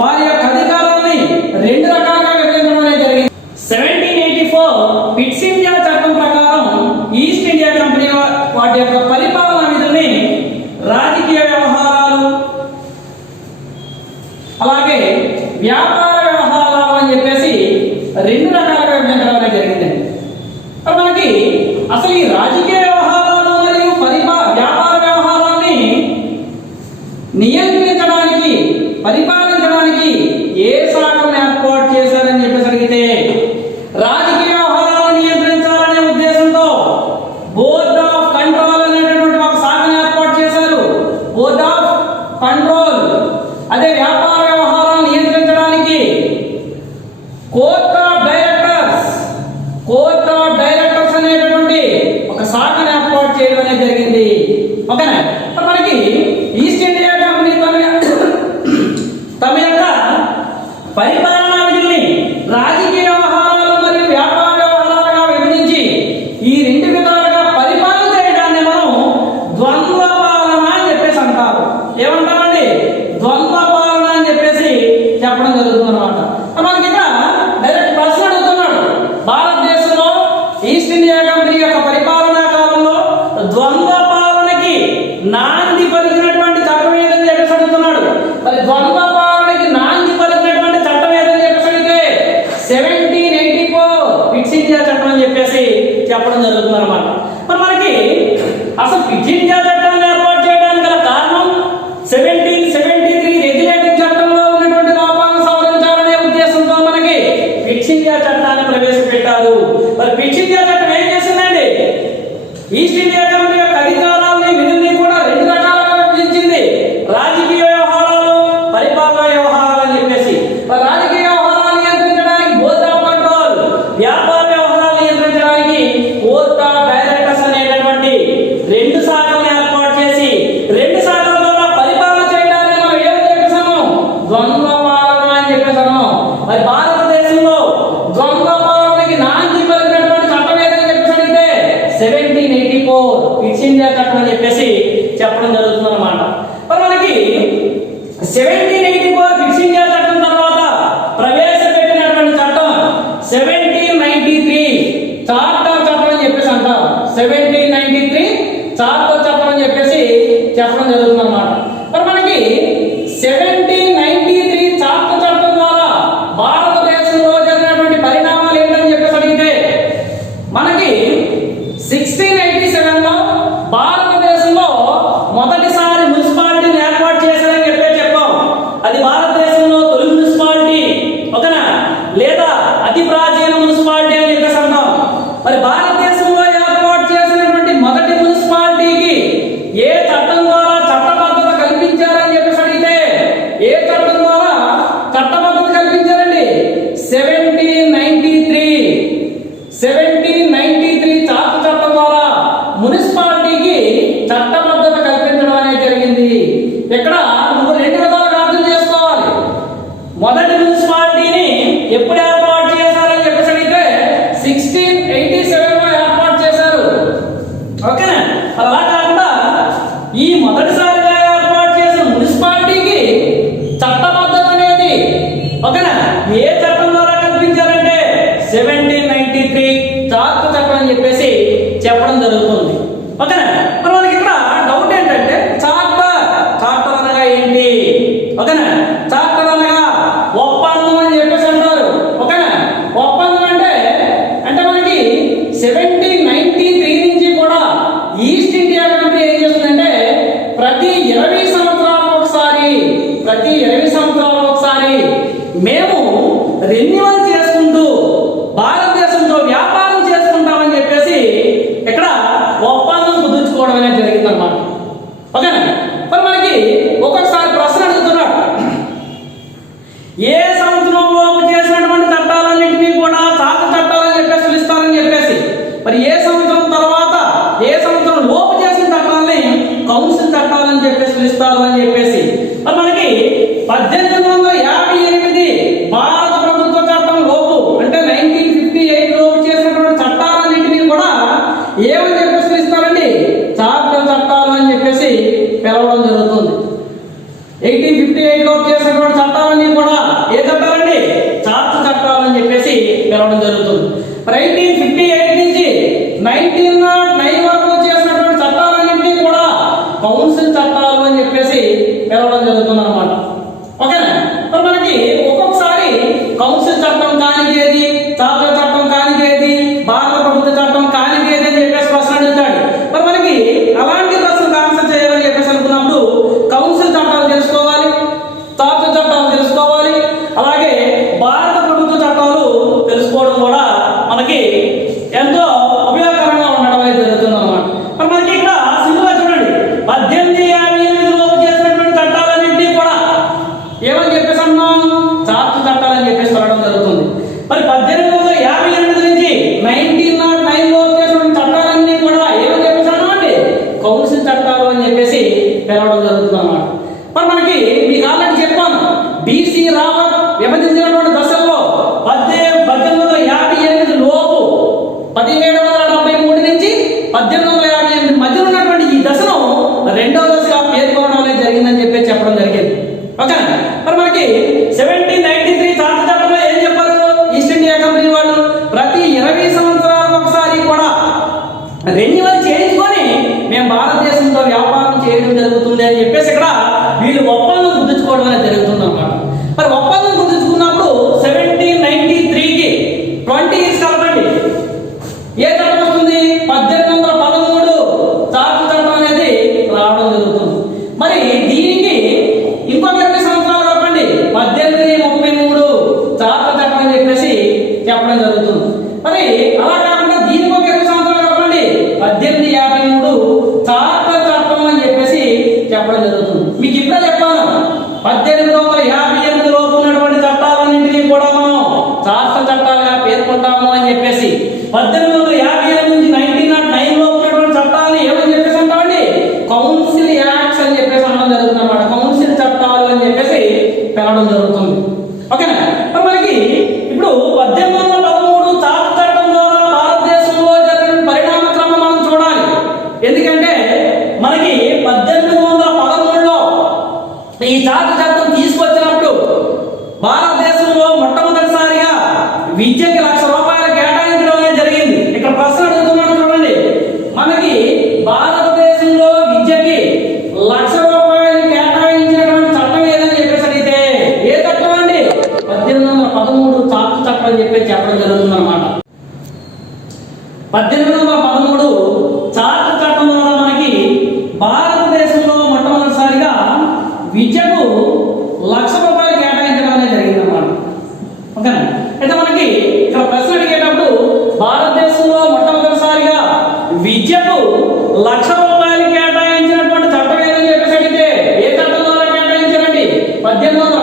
వారి యొక్క అధికారాన్ని రెండు రకాలుగా విభజించడం అనేది జరిగింది. 1784 క్విట్ ఇండియా చట్టం ప్రకారం ఈస్ట్ ఇండియా కంపెనీ వాటి యొక్క పరిపాలనా విధుల్ని రాజకీయ వ్యవహారాలు అలాగే వ్యాపార వ్యవహారాలు అని చెప్పేసి రెండు రకాలుగా విభజించడం అనేది జరిగిందండి. మనకి అసలు ఈ రాజకీయ వ్యవహారాలు మరియు వ్యాపార వ్యవహారాన్ని నియంత్రించడానికి, పరిపాలించడానికి ఏ శాఖను ఏర్పాటు చేశారని చెప్పేసి అడిగితే రాజకీయ వ్యవహారాలను నియంత్రించాలనే ఉద్దేశంతో బోర్డ్ ఆఫ్ కంట్రోల్ అనేటటువంటి ఒక శాఖను ఏర్పాటు చేశారు. Board of control. అదే వ్యాపార వ్యవహారాలను నియంత్రించడానికి కోర్ట్ ఆఫ్ డైరెక్టర్స్ అనేటటువంటి ఒక శాఖను ఏర్పాటు చేయడం అనేది జరిగింది. ఓకేనా? మనకి ఈస్ట్ ఇండియా కంపెనీ తమ యొక్క పరిపాలనా విధుల్ని రాజకీయ వ్యవహారాలు మరియు వ్యాపార వ్యవహారాలుగా విభజించి ఈ రెండు విధాలుగా పరిపాలన చేయడాన్ని మనం ద్వంద్వ పాలన అని చెప్పేసి అంటారు. ఏమంటామండి? ద్వంద్వ పాలన అని చెప్పేసి చెప్పడం జరుగుతుంది అన్నమాట. మనకి ఇక్కడ డైరెక్ట్ ప్రశ్న అడుగుతున్నాడు. భారతదేశంలో ఈస్ట్ ఇండియా కంపెనీ యొక్క పరిపాలనా కాలంలో ద్వంద్వ పాలనకి నాంది పలికినటువంటి చట్టం ఏదని చెప్పేసి అడుగుతున్నాడు. మరి ద్వంద్వ పాలనకి నాంది పలికినటువంటి చట్టం ఏదని చెప్పేసి అడిగితే 1784 క్విట్ ఇండియా చట్టం అని చెప్పేసి చెప్పడం జరుగుతుంది అన్నమాట. మరి మనకి అసలు క్విట్ ఇండియా చట్టాన్ని ఏర్పాటు చేయడానికి గల కారణం 1773 రెగ్యులేటింగ్ చట్టంలో ఉన్నటువంటి లోపాలను సవరించాలనే ఉద్దేశంతో మనకి క్విట్ ఇండియా చట్టాన్ని ప్రవేశపెట్టారు. మరి క్విట్ ఇండియా చట్టం ఏం చేసిందండి? ఈస్ట్ ఇండియా కంపెనీ యొక్క అధికారాలని, విధుల్ని కూడా రెండు రకాలుగా విభజించింది. రాజకీయ వ్యవహారాలు, పరిపాలనా వ్యవహారాలు అని చెప్పేసి. రాజకీయ వ్యవహారాలు నియంత్రించడానికి బోర్డ్ ఆఫ్ కంట్రోల్, వ్యాపార వ్యవహారాలు నియంత్రించడానికి కోర్ట్ ఆఫ్ డైరెక్టర్స్ అనేటటువంటి రెండు శాఖలను ఏర్పాటు చేసి రెండు శాఖల ద్వారా పరిపాలన చేయడానికి మనం ఏమని చెప్పేసాము? ద్వంద్వ పాలన అని చెప్పేసాము. మరి భారతదేశంలో ద్వంద్వ పాలనకి నాంది పలికినటువంటి చట్టం ఏదని చెప్పేసి అడిగితే 1784 క్విట్ ఇండియా చట్టం అని చెప్పేసి చెప్పడం జరుగుతుంది అన్నమాట. మరి మనకి 1784 క్విట్ ఇండియా చట్టం తర్వాత ప్రవేశపెట్టినటువంటి అది భారతదేశంలో తొలి మున్సిపాలిటీ, ఓకేనా, లేదా అతి ప్రాచీన మున్సిపాలిటీ అని చెప్పేసి అంటాం. మరి భారతదేశంలో ఏర్పాటు చేసినటువంటి మొదటి మున్సిపాలిటీకి ఏ చట్టం ద్వారా చట్టబద్ధత కల్పించారని చెప్పేసి అడిగితే, ఏ చట్టం ద్వారా చట్టబద్ధత కల్పించారండి? 1793 చార్టర్ చట్టం ద్వారా మున్సిపాలిటీకి చట్టబద్ధత కల్పించడం అనేది జరిగింది. ఇక్కడ నువ్వు రెండు విధాలుగా అర్థం చేసుకోవాలి. మొదటి మున్సిపాలిటీని ఎప్పుడు ఏర్పాటు చేశారని చెప్పేసి అడిగితే 1687లో ఏర్పాటు చేశారు, ఓకేనా. అలా కాకుండా ఈ మొదటిసారిగా ఏర్పాటు చేసిన మున్సిపాలిటీకి చట్టబద్ధత అనేది, ఓకేనా, ఏ చట్టం ద్వారా కల్పించారంటే 1793 చార్టర్ చట్టం అని చెప్పేసి చెప్పడం జరుగుతుంది, ఓకేనా. మరి మనకి ఇక్కడ డౌట్ ఏంటంటే చార్టర్ అనగా ఏంటి, ఓకేనా. చార్టర్ అనగా ఒప్పందం అని చెప్పేసి అంటారు, ఓకేనా. ఒప్పందం అంటే మనకి 1793 నుంచి కూడా ఈస్ట్ ఇండియా కంపెనీ ఏం చేస్తుందంటే ప్రతి 20 సంవత్సరాలకు ఒకసారి మేము రెన్యువల్ చేసుకుంటూ భారతదేశంతో వ్యాపారం చేసుకుంటామని చెప్పేసి ఇక్కడ ఒప్పందం కుదుర్చుకోవడం అనేది జరిగిందన్నమాట, ఓకేనా. మరి మనకి ఒక్కొక్కసారి ప్రశ్న అడుగుతున్నాడు, ఏ సంవత్సరంలోపు చేసినటువంటి చట్టాలన్నింటినీ కూడా చార్టర్ చట్టాలని చెప్పేసి పిలుస్తారని చెప్పేసి, మరి ఏ సంవత్సరం తర్వాత ఏ సంవత్సరం లోపు చేసిన చట్టాలని కౌన్సిల్ చట్టాలని చెప్పేసి పిలుస్తారు అని చెప్పేసి, మరి మనకి 1858 భారత ప్రభుత్వ చట్టం లోపు అంటే 1958 లోపు చేసినటువంటి చట్టాలన్నింటినీ కూడా ఏమని చెప్పేసి పిలుస్తారండి? చార్టర్ చట్టాలు అని చెప్పేసి పిలవడం జరుగుతుంది. 1858 లోపు చేసినటువంటి చట్టాలన్నీ కూడా ఏ చట్టాలండి? చార్టర్ చట్టాలు అని చెప్పేసి పిలవడం జరుగుతుంది. మరి 1858 నుంచి 1909 వరకు చేసినటువంటి చట్టాలన్నింటినీ కూడా కౌన్సిల్ చట్టాలు అని చెప్పేసి పిలవడం జరుగుతుంది అన్నమాట, ఓకేనా. మరి మనకి ఒక్కొక్కసారి కౌన్సిల్ చట్టం కానిది ఏది, చార్టర్ చట్టం కానిది ఏది, భారత ప్రభుత్వ చట్టం కానిది ఏది అని చెప్పేసి ప్రశ్న అడుగుతాడు. మరి మనకి అలాంటి ప్రశ్నకు ఆన్సర్ చేయాలని చెప్పేసి అనుకున్నప్పుడు కౌన్సిల్ చట్టాలు తెలుసుకోవాలి, చార్టర్ చట్టాలు తెలుసుకోవాలి, అలాగే భారత ప్రభుత్వ చట్టాలు తెలుసుకోవడం కూడా మనకి ఎంతో ఉపయోగకరంగా ఉండడం అనేది జరుగుతుంది అన్నమాట. మరి మనకి ఇక్కడ సింపుల్గా చూడండి, 1858 లోపు చేసినటువంటి చట్టాలన్నింటినీ కూడా ఏమని చెప్పేసి అన్నాం? చార్టర్ చట్టాలని చెప్పేసి పిలవడం జరుగుతుంది. మరి 1858 నుంచి 1909 లోపు చేసినటువంటి చట్టాలన్నీ కూడా ఏమని చెప్పేసి అన్నామండి? కౌన్సిల్ చట్టాలు అని చెప్పేసి పిలవడం జరుగుతుంది అన్నమాట. మరి మనకి మీకు ఆల్రెడీ చెప్పాను, బీసీ రావత్ విభజించినటువంటి దశల్లో 1858 లోపు 1773 నుంచి 1858 మధ్యలో ఉన్నటువంటి ఈ దశను రెండవ దశగా పేర్కొనడం అనేది జరిగిందని చెప్పేసి చెప్పడం జరిగింది, ఓకేనా. మరి మనకి 1793 చార్టర్ చట్టంలో ఏం చెప్పారు? ఈస్ట్ ఇండియా కంపెనీ వాళ్ళు ప్రతి 20 సంవత్సరాలకు ఒకసారి కూడా రెన్యువల్ చేయించుకొని మేము భారతదేశంతో వ్యాపారం చేయడం జరుగుతుంది అని చెప్పేసి ఇక్కడ వీళ్ళు ఒప్పందం కుదుర్చుకోవడం అనేది జరుగుతుంది అన్నమాట. మరి ఒప్పందం కుదుర్చుకున్నప్పుడు 1793కి 20 years కలపండి, ఏ చట్టం వస్తుంది? 1813 చార్టర్ చట్టం అనేది రావడం జరుగుతుంది. మరి దీనికి ఇంకొక 20 సంవత్సరాలు కలపండి, 1833 చార్టర్ చట్టం అని చెప్పేసి చెప్పడం జరుగుతుంది. మరి అలా కాకుండా దీనికి ఒక 20 సంవత్సరాలు కలపండి, 1853 చార్టర్ చట్టం అని చెప్పేసి చెప్పడం జరుగుతుంది. మీకు ఇప్పుడే చెప్పాను, 1858 లోపు ఉన్నటువంటి చట్టాలన్నింటినీ కూడా మనం చార్టర్ చట్టాలుగా పేర్కొంటాము అని చెప్పేసి, 1858 నుంచి 1909 లోపు ఉన్నటువంటి చట్టాలను ఏమని చెప్పేసి అంటామండి? కౌన్సిల్ యాక్ట్స్ అని చెప్పేసి అనడం జరుగుతుంది అన్నమాట. కౌన్సిల్ చట్టాలు అని చెప్పేసి పిలవడం జరుగుతుంది, ఓకేనా. మరి మనకి ఇప్పుడు 1813 చార్టర్ చట్టం ద్వారా భారతదేశంలో జరిగిన పరిణామ క్రమం మనం చూడాలి. ఎందుకంటే మనకి 1813లో ఈ చార్టర్ చట్టం తీసుకొచ్చినప్పుడు భారతదేశంలో మొట్టమొదటిసారిగా విద్యకి ₹1,00,000 కేటాయించడం అనేది జరిగింది. ఇక్కడ ప్రశ్న అడుగుతున్నాను చూడండి, మనకి భారతదేశంలో విద్యకి ₹1,00,000 కేటాయించినటువంటి చట్టం ఏదని చెప్పేసి అడిగితే ఏ చట్టం అండి? 1813 చార్టర్ చట్టం అని చెప్పేసి చెప్పడం జరుగుతుంది అన్నమాట. 1813 చార్టర్ చట్టం ద్వారా మనకి భారతదేశంలో మొట్టమొదటిసారిగా విద్యకు ₹1,00,000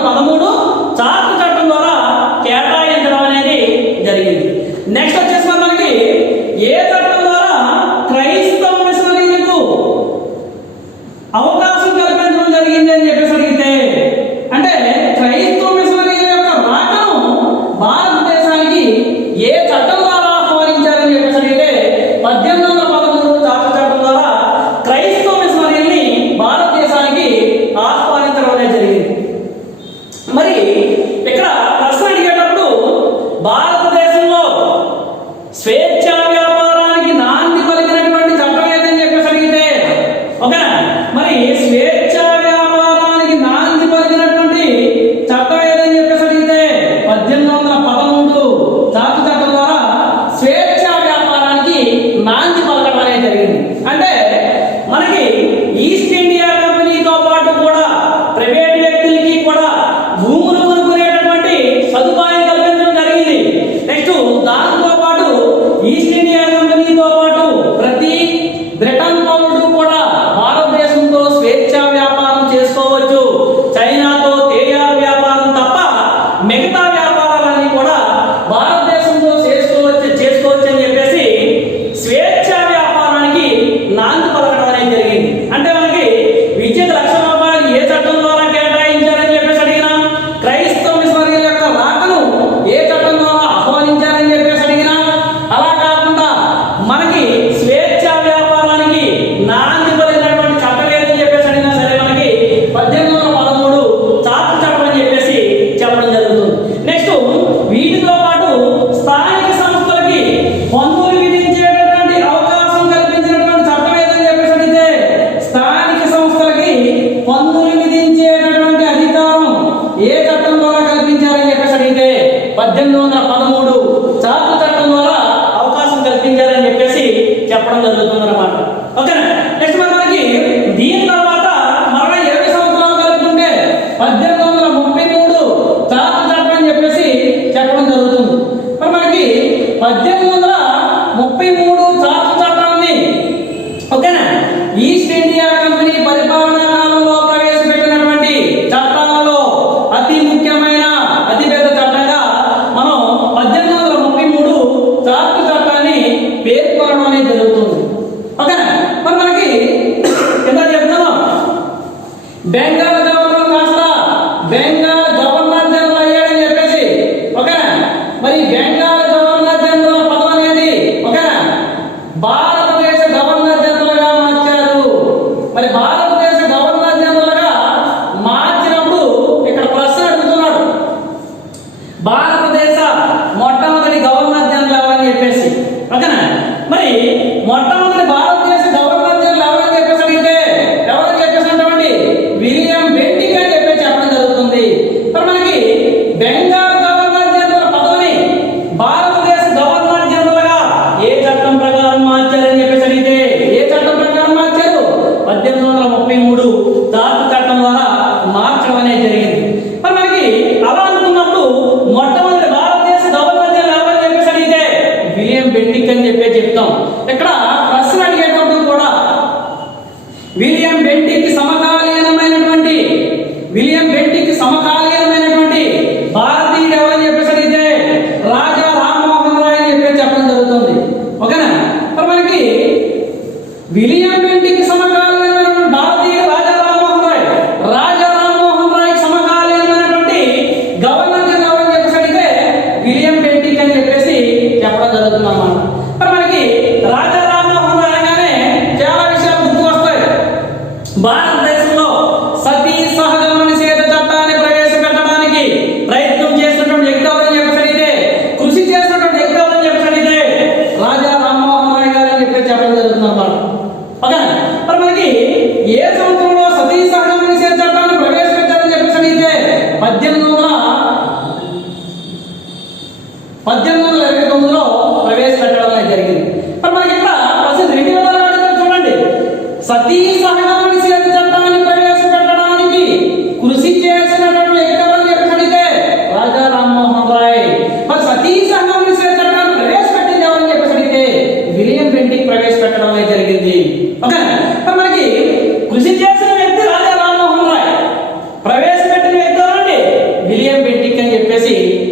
1813 చార్టర్ చట్టం ద్వారా కేటాయించడం అనేది జరిగింది. నెక్స్ట్ వచ్చేసి మనకి ఏ చట్టం ద్వారా క్రైస్తవ మిషనరీలకు అవకాశం కల్పించడం జరిగింది అని చెప్పేసి అడిగితే, అంటే క్రైస్తవ మిషనరీల యొక్క రాకను భారతదేశానికి ఏ చట్టం ద్వారా ఆహ్వానించారని చెప్పేసి అడిగితే 1813 చార్టర్ చట్టం ద్వారా క్రైస్తవ మిషనరీల్ని భారతదేశానికి ఆహ్వానించడం అనేది జరిగింది. మరి ఇక్కడ ప్రశ్న అడిగేటప్పుడు భారతదేశంలో స్వేచ్ఛా వ్యాపారానికి నాంది పలికినటువంటి చట్టం ఏదని చెప్పేసి అడిగితే, ఓకేనా, మరి స్వేచ్ఛా వ్యాపారానికి నాంది పలికినటువంటి చట్టం ఏదని చెప్పేసి అడిగితే 1813 చార్టర్ చట్టం ద్వారా స్వేచ్ఛా వ్యాపారానికి నాంది పలకడం అనేది జరిగింది. అంటే మనకి ఈస్ట్ ఇండియా కంపెనీతో పాటు కూడా ప్రైవేట్ వ్యక్తులకి కూడా భూములు కొనుక్కునేటటువంటి సదుపాయం కల్పించడం జరిగింది. నెక్స్ట్ దాంతో పాటు ఈస్ట్ ఇండియా కంపెనీతో పాటు ప్రతి బ్రిటన్ పౌరుడు కూడా భారతదేశంతో స్వేచ్ఛా వ్యాపారం చేసుకోవచ్చు. చైనాతో తేయాల వ్యాపారం తప్ప మిగతా వ్యాపారాలన్నీ కూడా భారతదేశంతో చేసుకోవచ్చు అని చెప్పేసి స్వేచ్ఛా వ్యాపారానికి నాంది పలకడం అనేది జరిగింది. అంటే మనకి విద్యుత్ ₹1,00,000 ఏ చట్టం ద్వారా కేటాయించారని చెప్పేసి అడిగినా, క్రైస్తవ మిషనరీల యొక్క రాకను ఏ చట్టం ద్వారా ఆహ్వానించారని చెప్పేసి అడిగినా, అలా కాకుండా మనకి స్వేచ్ఛా వ్యాపారానికి నాంది పలికినటువంటి చట్టం ఏదని చెప్పేసి అడిగినా సరే మనకి 1813 చార్టర్ చట్టం అని చెప్పేసి చెప్పడం జరుగుతుంది. నెక్స్ట్ వీటితో పాటు స్థానిక సంస్థలకి పన్నులు విధించేటటువంటి అవకాశం కల్పించినటువంటి చట్టం ఏదని చెప్పేసి అడిగితే, స్థానిక సంస్థలకి పన్నులు విధించేటటువంటి అధికారం ఏ చట్టం ద్వారా కల్పించారని చెప్పేసి అడిగితే 1813 చార్టర్ చట్టం ద్వారా అవకాశం కల్పించారని చెప్పేసి చెప్పడం జరుగుతుంది అన్నమాట. ఓకేనా. నెక్స్ట్ మనకి దీని తర్వాత మరణ 20 సంవత్సరాలు కలుపుకుంటే 1833 చార్టర్ చట్టం అని చెప్పేసి చెప్పడం జరుగుతుంది. మరి మనకి 1833 చార్టర్ చట్టాన్ని, ఓకేనా, ఈస్ట్ ఇండియా కంపెనీ పరిపాలనా కాలంలో ప్రవేశపెట్టినటువంటి చట్టాలలో అతి ముఖ్యమైన అతిపెద్ద చట్టంగా మనం 1833 చార్టర్ చట్టాన్ని పేర్కొనడం అనేది జరుగుతుంది. ఓకేనా.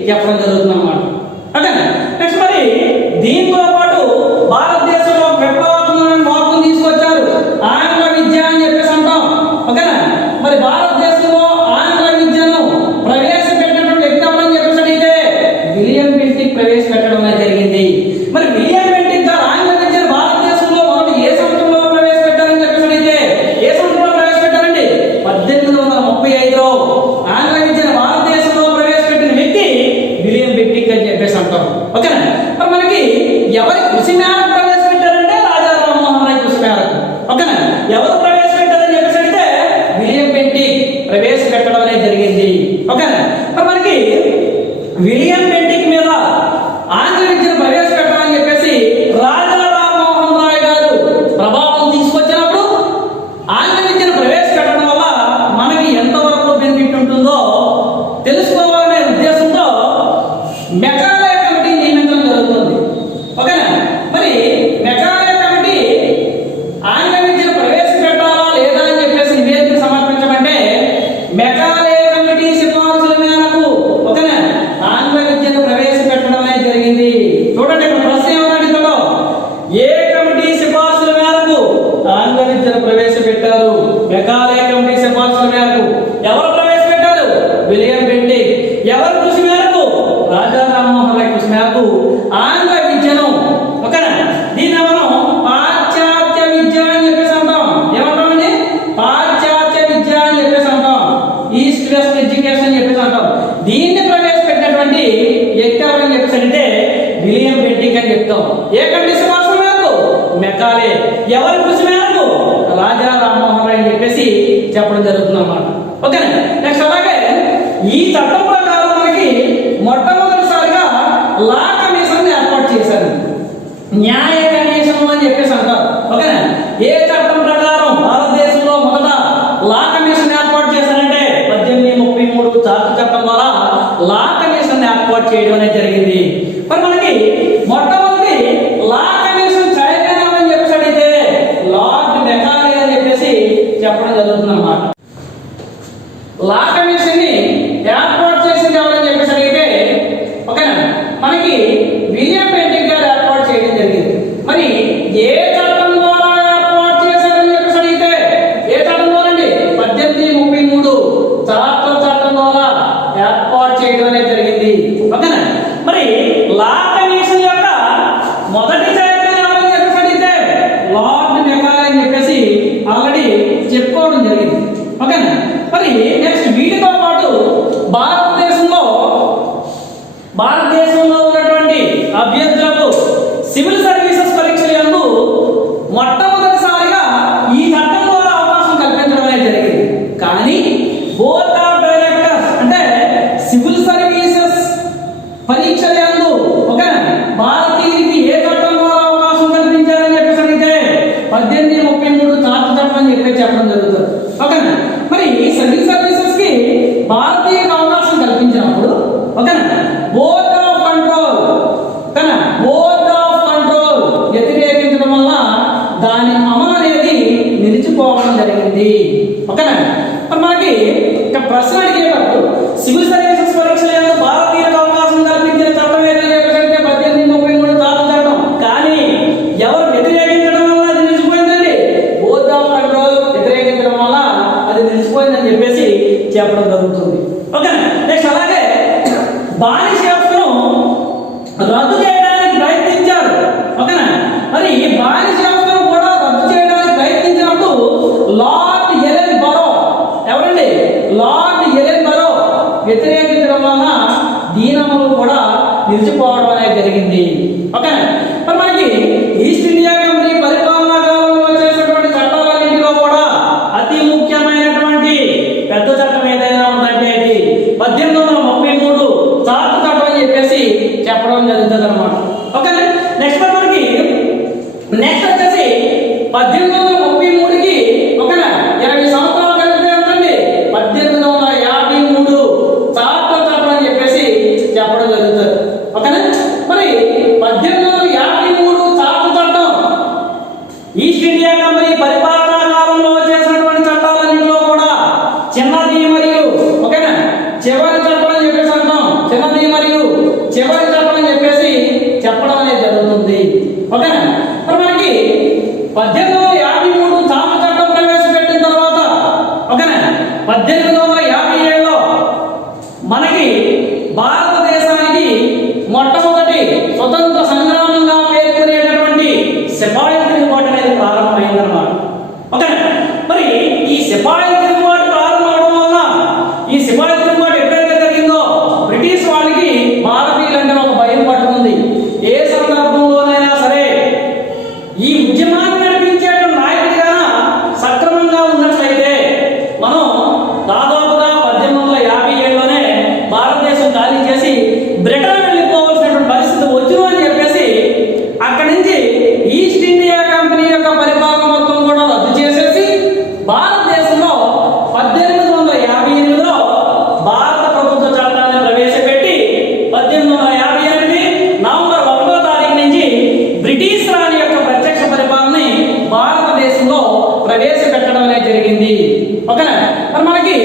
చెప్పడం జరుగుతుంది అన్నమాట. ఓకే, నెక్స్ట్ మరి దీంతో పాటు భారతదేశంలో విప్లవాత్మకమైన మార్పులు తీసుకొచ్చారు, ఆంగ్ల విద్య అని చెప్పేసి అంటాం. ఓకేనా, మరి భారతదేశంలో ఆంగ్ల విద్యను ప్రవేశపెట్టినటువంటి వ్యక్తి ఎవరని చెప్పేసి అడిగితే విలియం బెంటిక్ ప్రవేశపెట్టడం అనేది జరిగింది. మరి విలియం బెంటిక్ గారు ఆంగ్ల విద్యను భారతదేశంలో మొదటి ఏ సంవత్సరంలో ప్రవేశపెట్టారని చెప్పేసి అడిగితే ఏ సంవత్సరంలో ప్రవేశపెట్టారండి? 1835లో ఆంగ్ల విద్యను భారతదేశంలో ప్రవేశపెట్టిన వ్యక్తి విలియం బెంటిక్ అని చెప్పేసి అంటాం. ఓకేనా, మరి మనకి ఎవరి కృషి మేరకు ప్రవేశపెట్టారంటే రాజా రామ్మోహన్ రాయ్ కృషి మేరకు. ఓకేనా, ఎవరు ప్రవేశపెట్టారని చెప్పేసి అంటే విలియం బెంటిక్ ప్రవేశపెట్టడం అనేది జరిగింది. ఓకేనా, మరి మనకి విలియం బెంటిక్ మీద ఆంగ్ల విద్యను ప్రవేశపెట్టాలని చెప్పేసి రాజా రామ్మోహన్ రాయ్ గారు ప్రభావం తీసుకొచ్చినప్పుడు ఆంగ్ల విద్యను ప్రవేశపెట్టడం వల్ల మనకి ఎంతవరకు బెనిఫిట్ ఉంటుందో తెలుసుకోవాలనే ఉద్దేశంతో మెకాలే కమిటీ నియమించడం జరుగుతుంది. ఓకేనా, మరి మెకాలే కమిటీ ఆంగ్ల విద్యను ప్రవేశపెట్టాలా లేదా అని చెప్పేసి నివేదిక సమర్పించమంటే మెకాలే కమిటీ సిఫార్సుల మేరకు ఓకేనా ఆంగ్ల విద్యను ప్రవేశపెట్టడం అనేది జరిగింది. చూడండి ఇక్కడ ప్రశ్న ఏమన్నాడు, ఏ కమిటీ సిఫార్సుల మేరకు ఆంగ్ల విద్యను ప్రవేశపెట్టారు? మెకాలే కమిటీ సిఫార్సుల మేరకు. ఎవరు ప్రవేశపెట్టారు? William Bentinck. ఎవరి కృషి మేరకు? రాజా రామ్మోహన్ రాయ్ కృషి మేరకు ఆంగ్ల విద్యను ఓకేనా దీన్ని మనం పాశ్చాత్య విద్య అని చెప్పేసి అంటాం. ఏమంటామండి? పాశ్చాత్య విద్య అని చెప్పేసి అంటాం. ఈస్ట్ వెస్ట్ ఎడ్యుకేషన్ అని చెప్పేసి అంటాం. దీన్ని ప్రవేశపెట్టినటువంటి వ్యక్తి ఎవరని చెప్పేసి అంటే విలియం బెంటిక్ అని చెప్తాం. ఏ కమిటీ సిఫార్సుల మేరకు? మెకాలే. ఎవరి కృషి మేరకు? రాజా రామ్మోహన్ రాయ్ అని చెప్పేసి చెప్పడం జరుగుతుంది అన్నమాట. ఓకేనా, నెక్స్ట్ అలాగే ఈ చట్టం ప్రకారం మనకి మొట్టమొదటిసారిగా లా కమిషన్ ఏర్పాటు చేశారు. న్యాయ కమిషన్ అని చెప్పేసి అంటారు. ఓకేనా, ఏ చట్టం ప్రకారం భారతదేశంలో మొదట లా కమిషన్ ఏర్పాటు చేశారంటే 1833 చార్టర్ చట్టం ద్వారా లా కమిషన్ ఏర్పాటు చేయడం అనేది జరిగింది. మరి మనకి మొట్టమొదటి లా కమిషన్ చైర్మన్ ఎవరని చెప్పేసి అడిగితే లార్డ్ మెకాలే అని చెప్పేసి చెప్పడం జరుగుతుంది అన్నమాట. లా కమిషన్ ని ఏర్పాటు చేసింది ఎవరని చెప్పేసి అడిగితే ఓకేనా మనకి విలియం బెంటిక్ గారు ఏర్పాటు చేయడం జరిగింది. మరి ఏ చట్టం ద్వారా ఏర్పాటు చేశారని చెప్పేసి అడిగితే ఏ చట్టం ద్వారా అండి? 1833 చార్టర్ చట్టం ద్వారా ఏర్పాటు చేయడం అనేది జరిగింది. ఓకేనా, మరి లా కమిషన్ యొక్క మొదటి చైర్మన్ ఎవరని చెప్పేసి అడిగితే లార్డ్ మెకాలే అని చెప్పేసి ఆల్రెడీ చెప్పుకోవడం జరిగింది. ఓకేనా, మరి నెక్స్ట్ వీటితో పాటు భారతదేశంలో ఉన్నటువంటి అభ్యర్థులకు సివిల్ సర్వీసెస్ పరీక్షల యందు మొట్టమొదటిసారిగా ఈ చట్టం ద్వారా అవకాశం కల్పించడం అనేది జరిగింది. కానీ బోర్డ్ ఆఫ్ డైరెక్టర్స్ అంటే సివిల్ సర్వీసెస్ పరీక్షల యందు ఓకేనా భారతీయులకి ఏ చట్టం ద్వారా అవకాశం కల్పించారని చెప్పేసి అడిగితే 1833 చార్టర్ చట్టం అని చెప్పి చెప్పడం జరుగుతుంది. ఓకేనా, మరి సివిల్ సర్వీసెస్ కి భారతీయులకు అవకాశం కల్పించినప్పుడు ఓకేనా బోర్డ్ ఆఫ్ కంట్రోల్ ఓకేనా బోర్డ్ ఆఫ్ కంట్రోల్ వ్యతిరేకించడం వల్ల దాని అమలు అనేది నిలిచిపోవడం జరిగింది. ఓకేనా, మరి మనకి ఇక ప్రశ్న అడిగేటప్పుడు సివిల్ సర్వీసెస్ పరీక్షలు భారతీయులకు అవకాశం కల్పించిన చట్టం ఏదని చెప్పేసి 1833 చార్టర్ చట్టం. కానీ ఎవరు వ్యతిరేకించడం వల్ల అది నిలిచిపోయిందండి? బోర్డ్ ఆఫ్ కంట్రోల్ వ్యతిరేకించడం వల్ల అది నిలిచిపోయిందని చెప్పేసి చెప్పడం జరుగుతుంది. ఓకేనా, నెక్స్ట్ అలాగే బానిస వ్యవస్థను రద్దు చేయడానికి ప్రయత్నించారు. ఓకేనా, మరి ఈ బానిస వ్యవస్థను కూడా రద్దు చేయడానికి ప్రయత్నించినప్పుడు లార్డ్ ఎలెన్ బరో ఎవరండి? లార్డ్ ఎలెన్ బరో వ్యతిరేకించడం వలన దీనములు కూడా నిలిచిపోవడం అనేది జరిగింది. ఓకేనా, మరి మనకి ఈస్ట్ ఇండియా కంపెనీ పరిపాలనా కాలంలో చేసినటువంటి చట్టాలన్నింటిలో కూడా అతి ముఖ్యమైనటువంటి పెద్ద చట్టం ఏదైనా ఉందంటే అది 1833 చార్టర్ చట్టం అని చెప్పేసి చెప్పడం జరుగుతుంది అన్నమాట. ఓకేనా, నెక్స్ట్ మనకి నెక్స్ట్ వచ్చేసి 1833కి ఓకేనా 20 సంవత్సరాలు కలిపితే ఉందండి 1853 చార్టర్ చట్టం అని చెప్పేసి చెప్పడం జరుగుతుంది. ఓకేనా, మరి 1853 చార్టర్ చట్టం చిన్నది మరియు చివరి చట్టం అని చెప్పేసి చెప్పడం అనేది జరుగుతుంది. ఓకేనా? మరి మనకి 1853 చాప చట్టం ప్రవేశపెట్టిన తర్వాత, ఓకేనా, 1857లో మనకి భారతదేశానికి మొట్టమొదటి స్వతంత్ర సంగ్రామంగా పేర్కొనేటటువంటి సిపాయి తిరుగుబాటు అనేది ప్రారంభమైందన్నమాట. ఓకేనా? మరి ఈ సిపాయి తిరుగుబాటు ప్రారంభం అవడం వల్ల, ఈ సిపాయి తిరుగుబాటు ఎప్పుడైతే జరిగిందో బ్రిటిష్ వాళ్ళకి భారతీయులంటే ఒక భయం పట్టుకుంది. ఏ సందర్భంలోనైనా సరే ఈ ఉద్యమాన్ని నడిపించే నాయకుడిగా సక్రమంగా ఉన్నట్లయితే మనం దాదాపుగా 1857లోనే భారతదేశం ఖాళీ చేసి బ్రిటన్ వెళ్ళిపోవలసినటువంటి పరిస్థితి వచ్చింది అని చెప్పేసి అక్కడి నుంచి ఈస్ట్ ఇండియా కంపెనీ యొక్క పరిపాలన మొత్తం కూడా రద్దు చేసేసి భారతదేశంలో 1858లో భారత ప్రభుత్వ చట్టాన్ని ప్రవేశపెట్టి 1858 నవంబర్ 1వ తారీఖు నుంచి బ్రిటిష్ రాణి యొక్క ప్రత్యక్ష పరిపాలనని భారతదేశంలో ప్రవేశపెట్టడం అనేది జరిగింది. ఓకేనా? మరి మనకి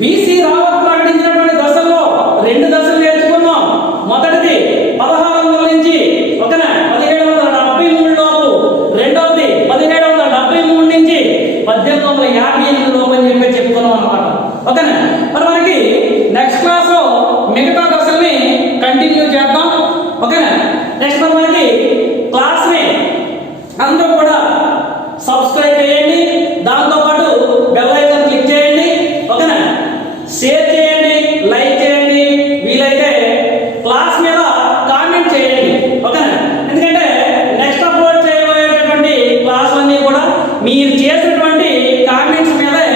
బీసీ రావత్ ప్రకటించినటువంటి దశల్లో 2 దశలు నేర్చుకున్నాం. మొదటిది 1600 నుంచి, ఓకేనా, 1773 లోపు. రెండవది 1773 నుంచి 1858 లోపు అని చెప్పి చెప్పుకున్నాం అన్నమాట. ఓకేనా? మరి మనకి నెక్స్ట్ క్లాస్ లో మిగతా దశల్ని కంటిన్యూ చేద్దాం. ఓకేనా? నెక్స్ట్ మనకి క్లాస్ ని అందరూ కూడా సబ్స్క్రైబ్ చేయండి, దాంతోపాటు బెల్ ఐకాన్ క్లిక్ చేయండి. ఓకేనా? షేర్ చేయండి, లైక్ చేయండి, వీలైతే క్లాస్ మీద కామెంట్ చేయండి. ఓకేనా? ఎందుకంటే నెక్స్ట్ అప్లోడ్ చేయబోయేటటువంటి క్లాసులన్నీ కూడా మీరు చేసినటువంటి కామెంట్స్ మీదే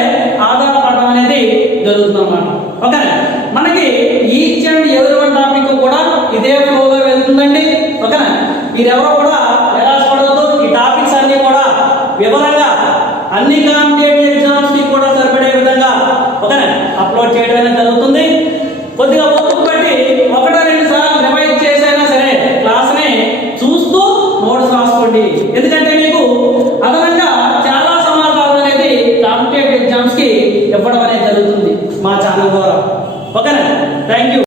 ఆధారపడడం అనేది జరుగుతుందన్నమాట. ఓకేనా? మనకి ఈచ్ అండ్ ఎవరి టాపిక్ కూడా ఇదే ఫ్లోలో వెళ్తుందండి. ఓకేనా? మీరెవరో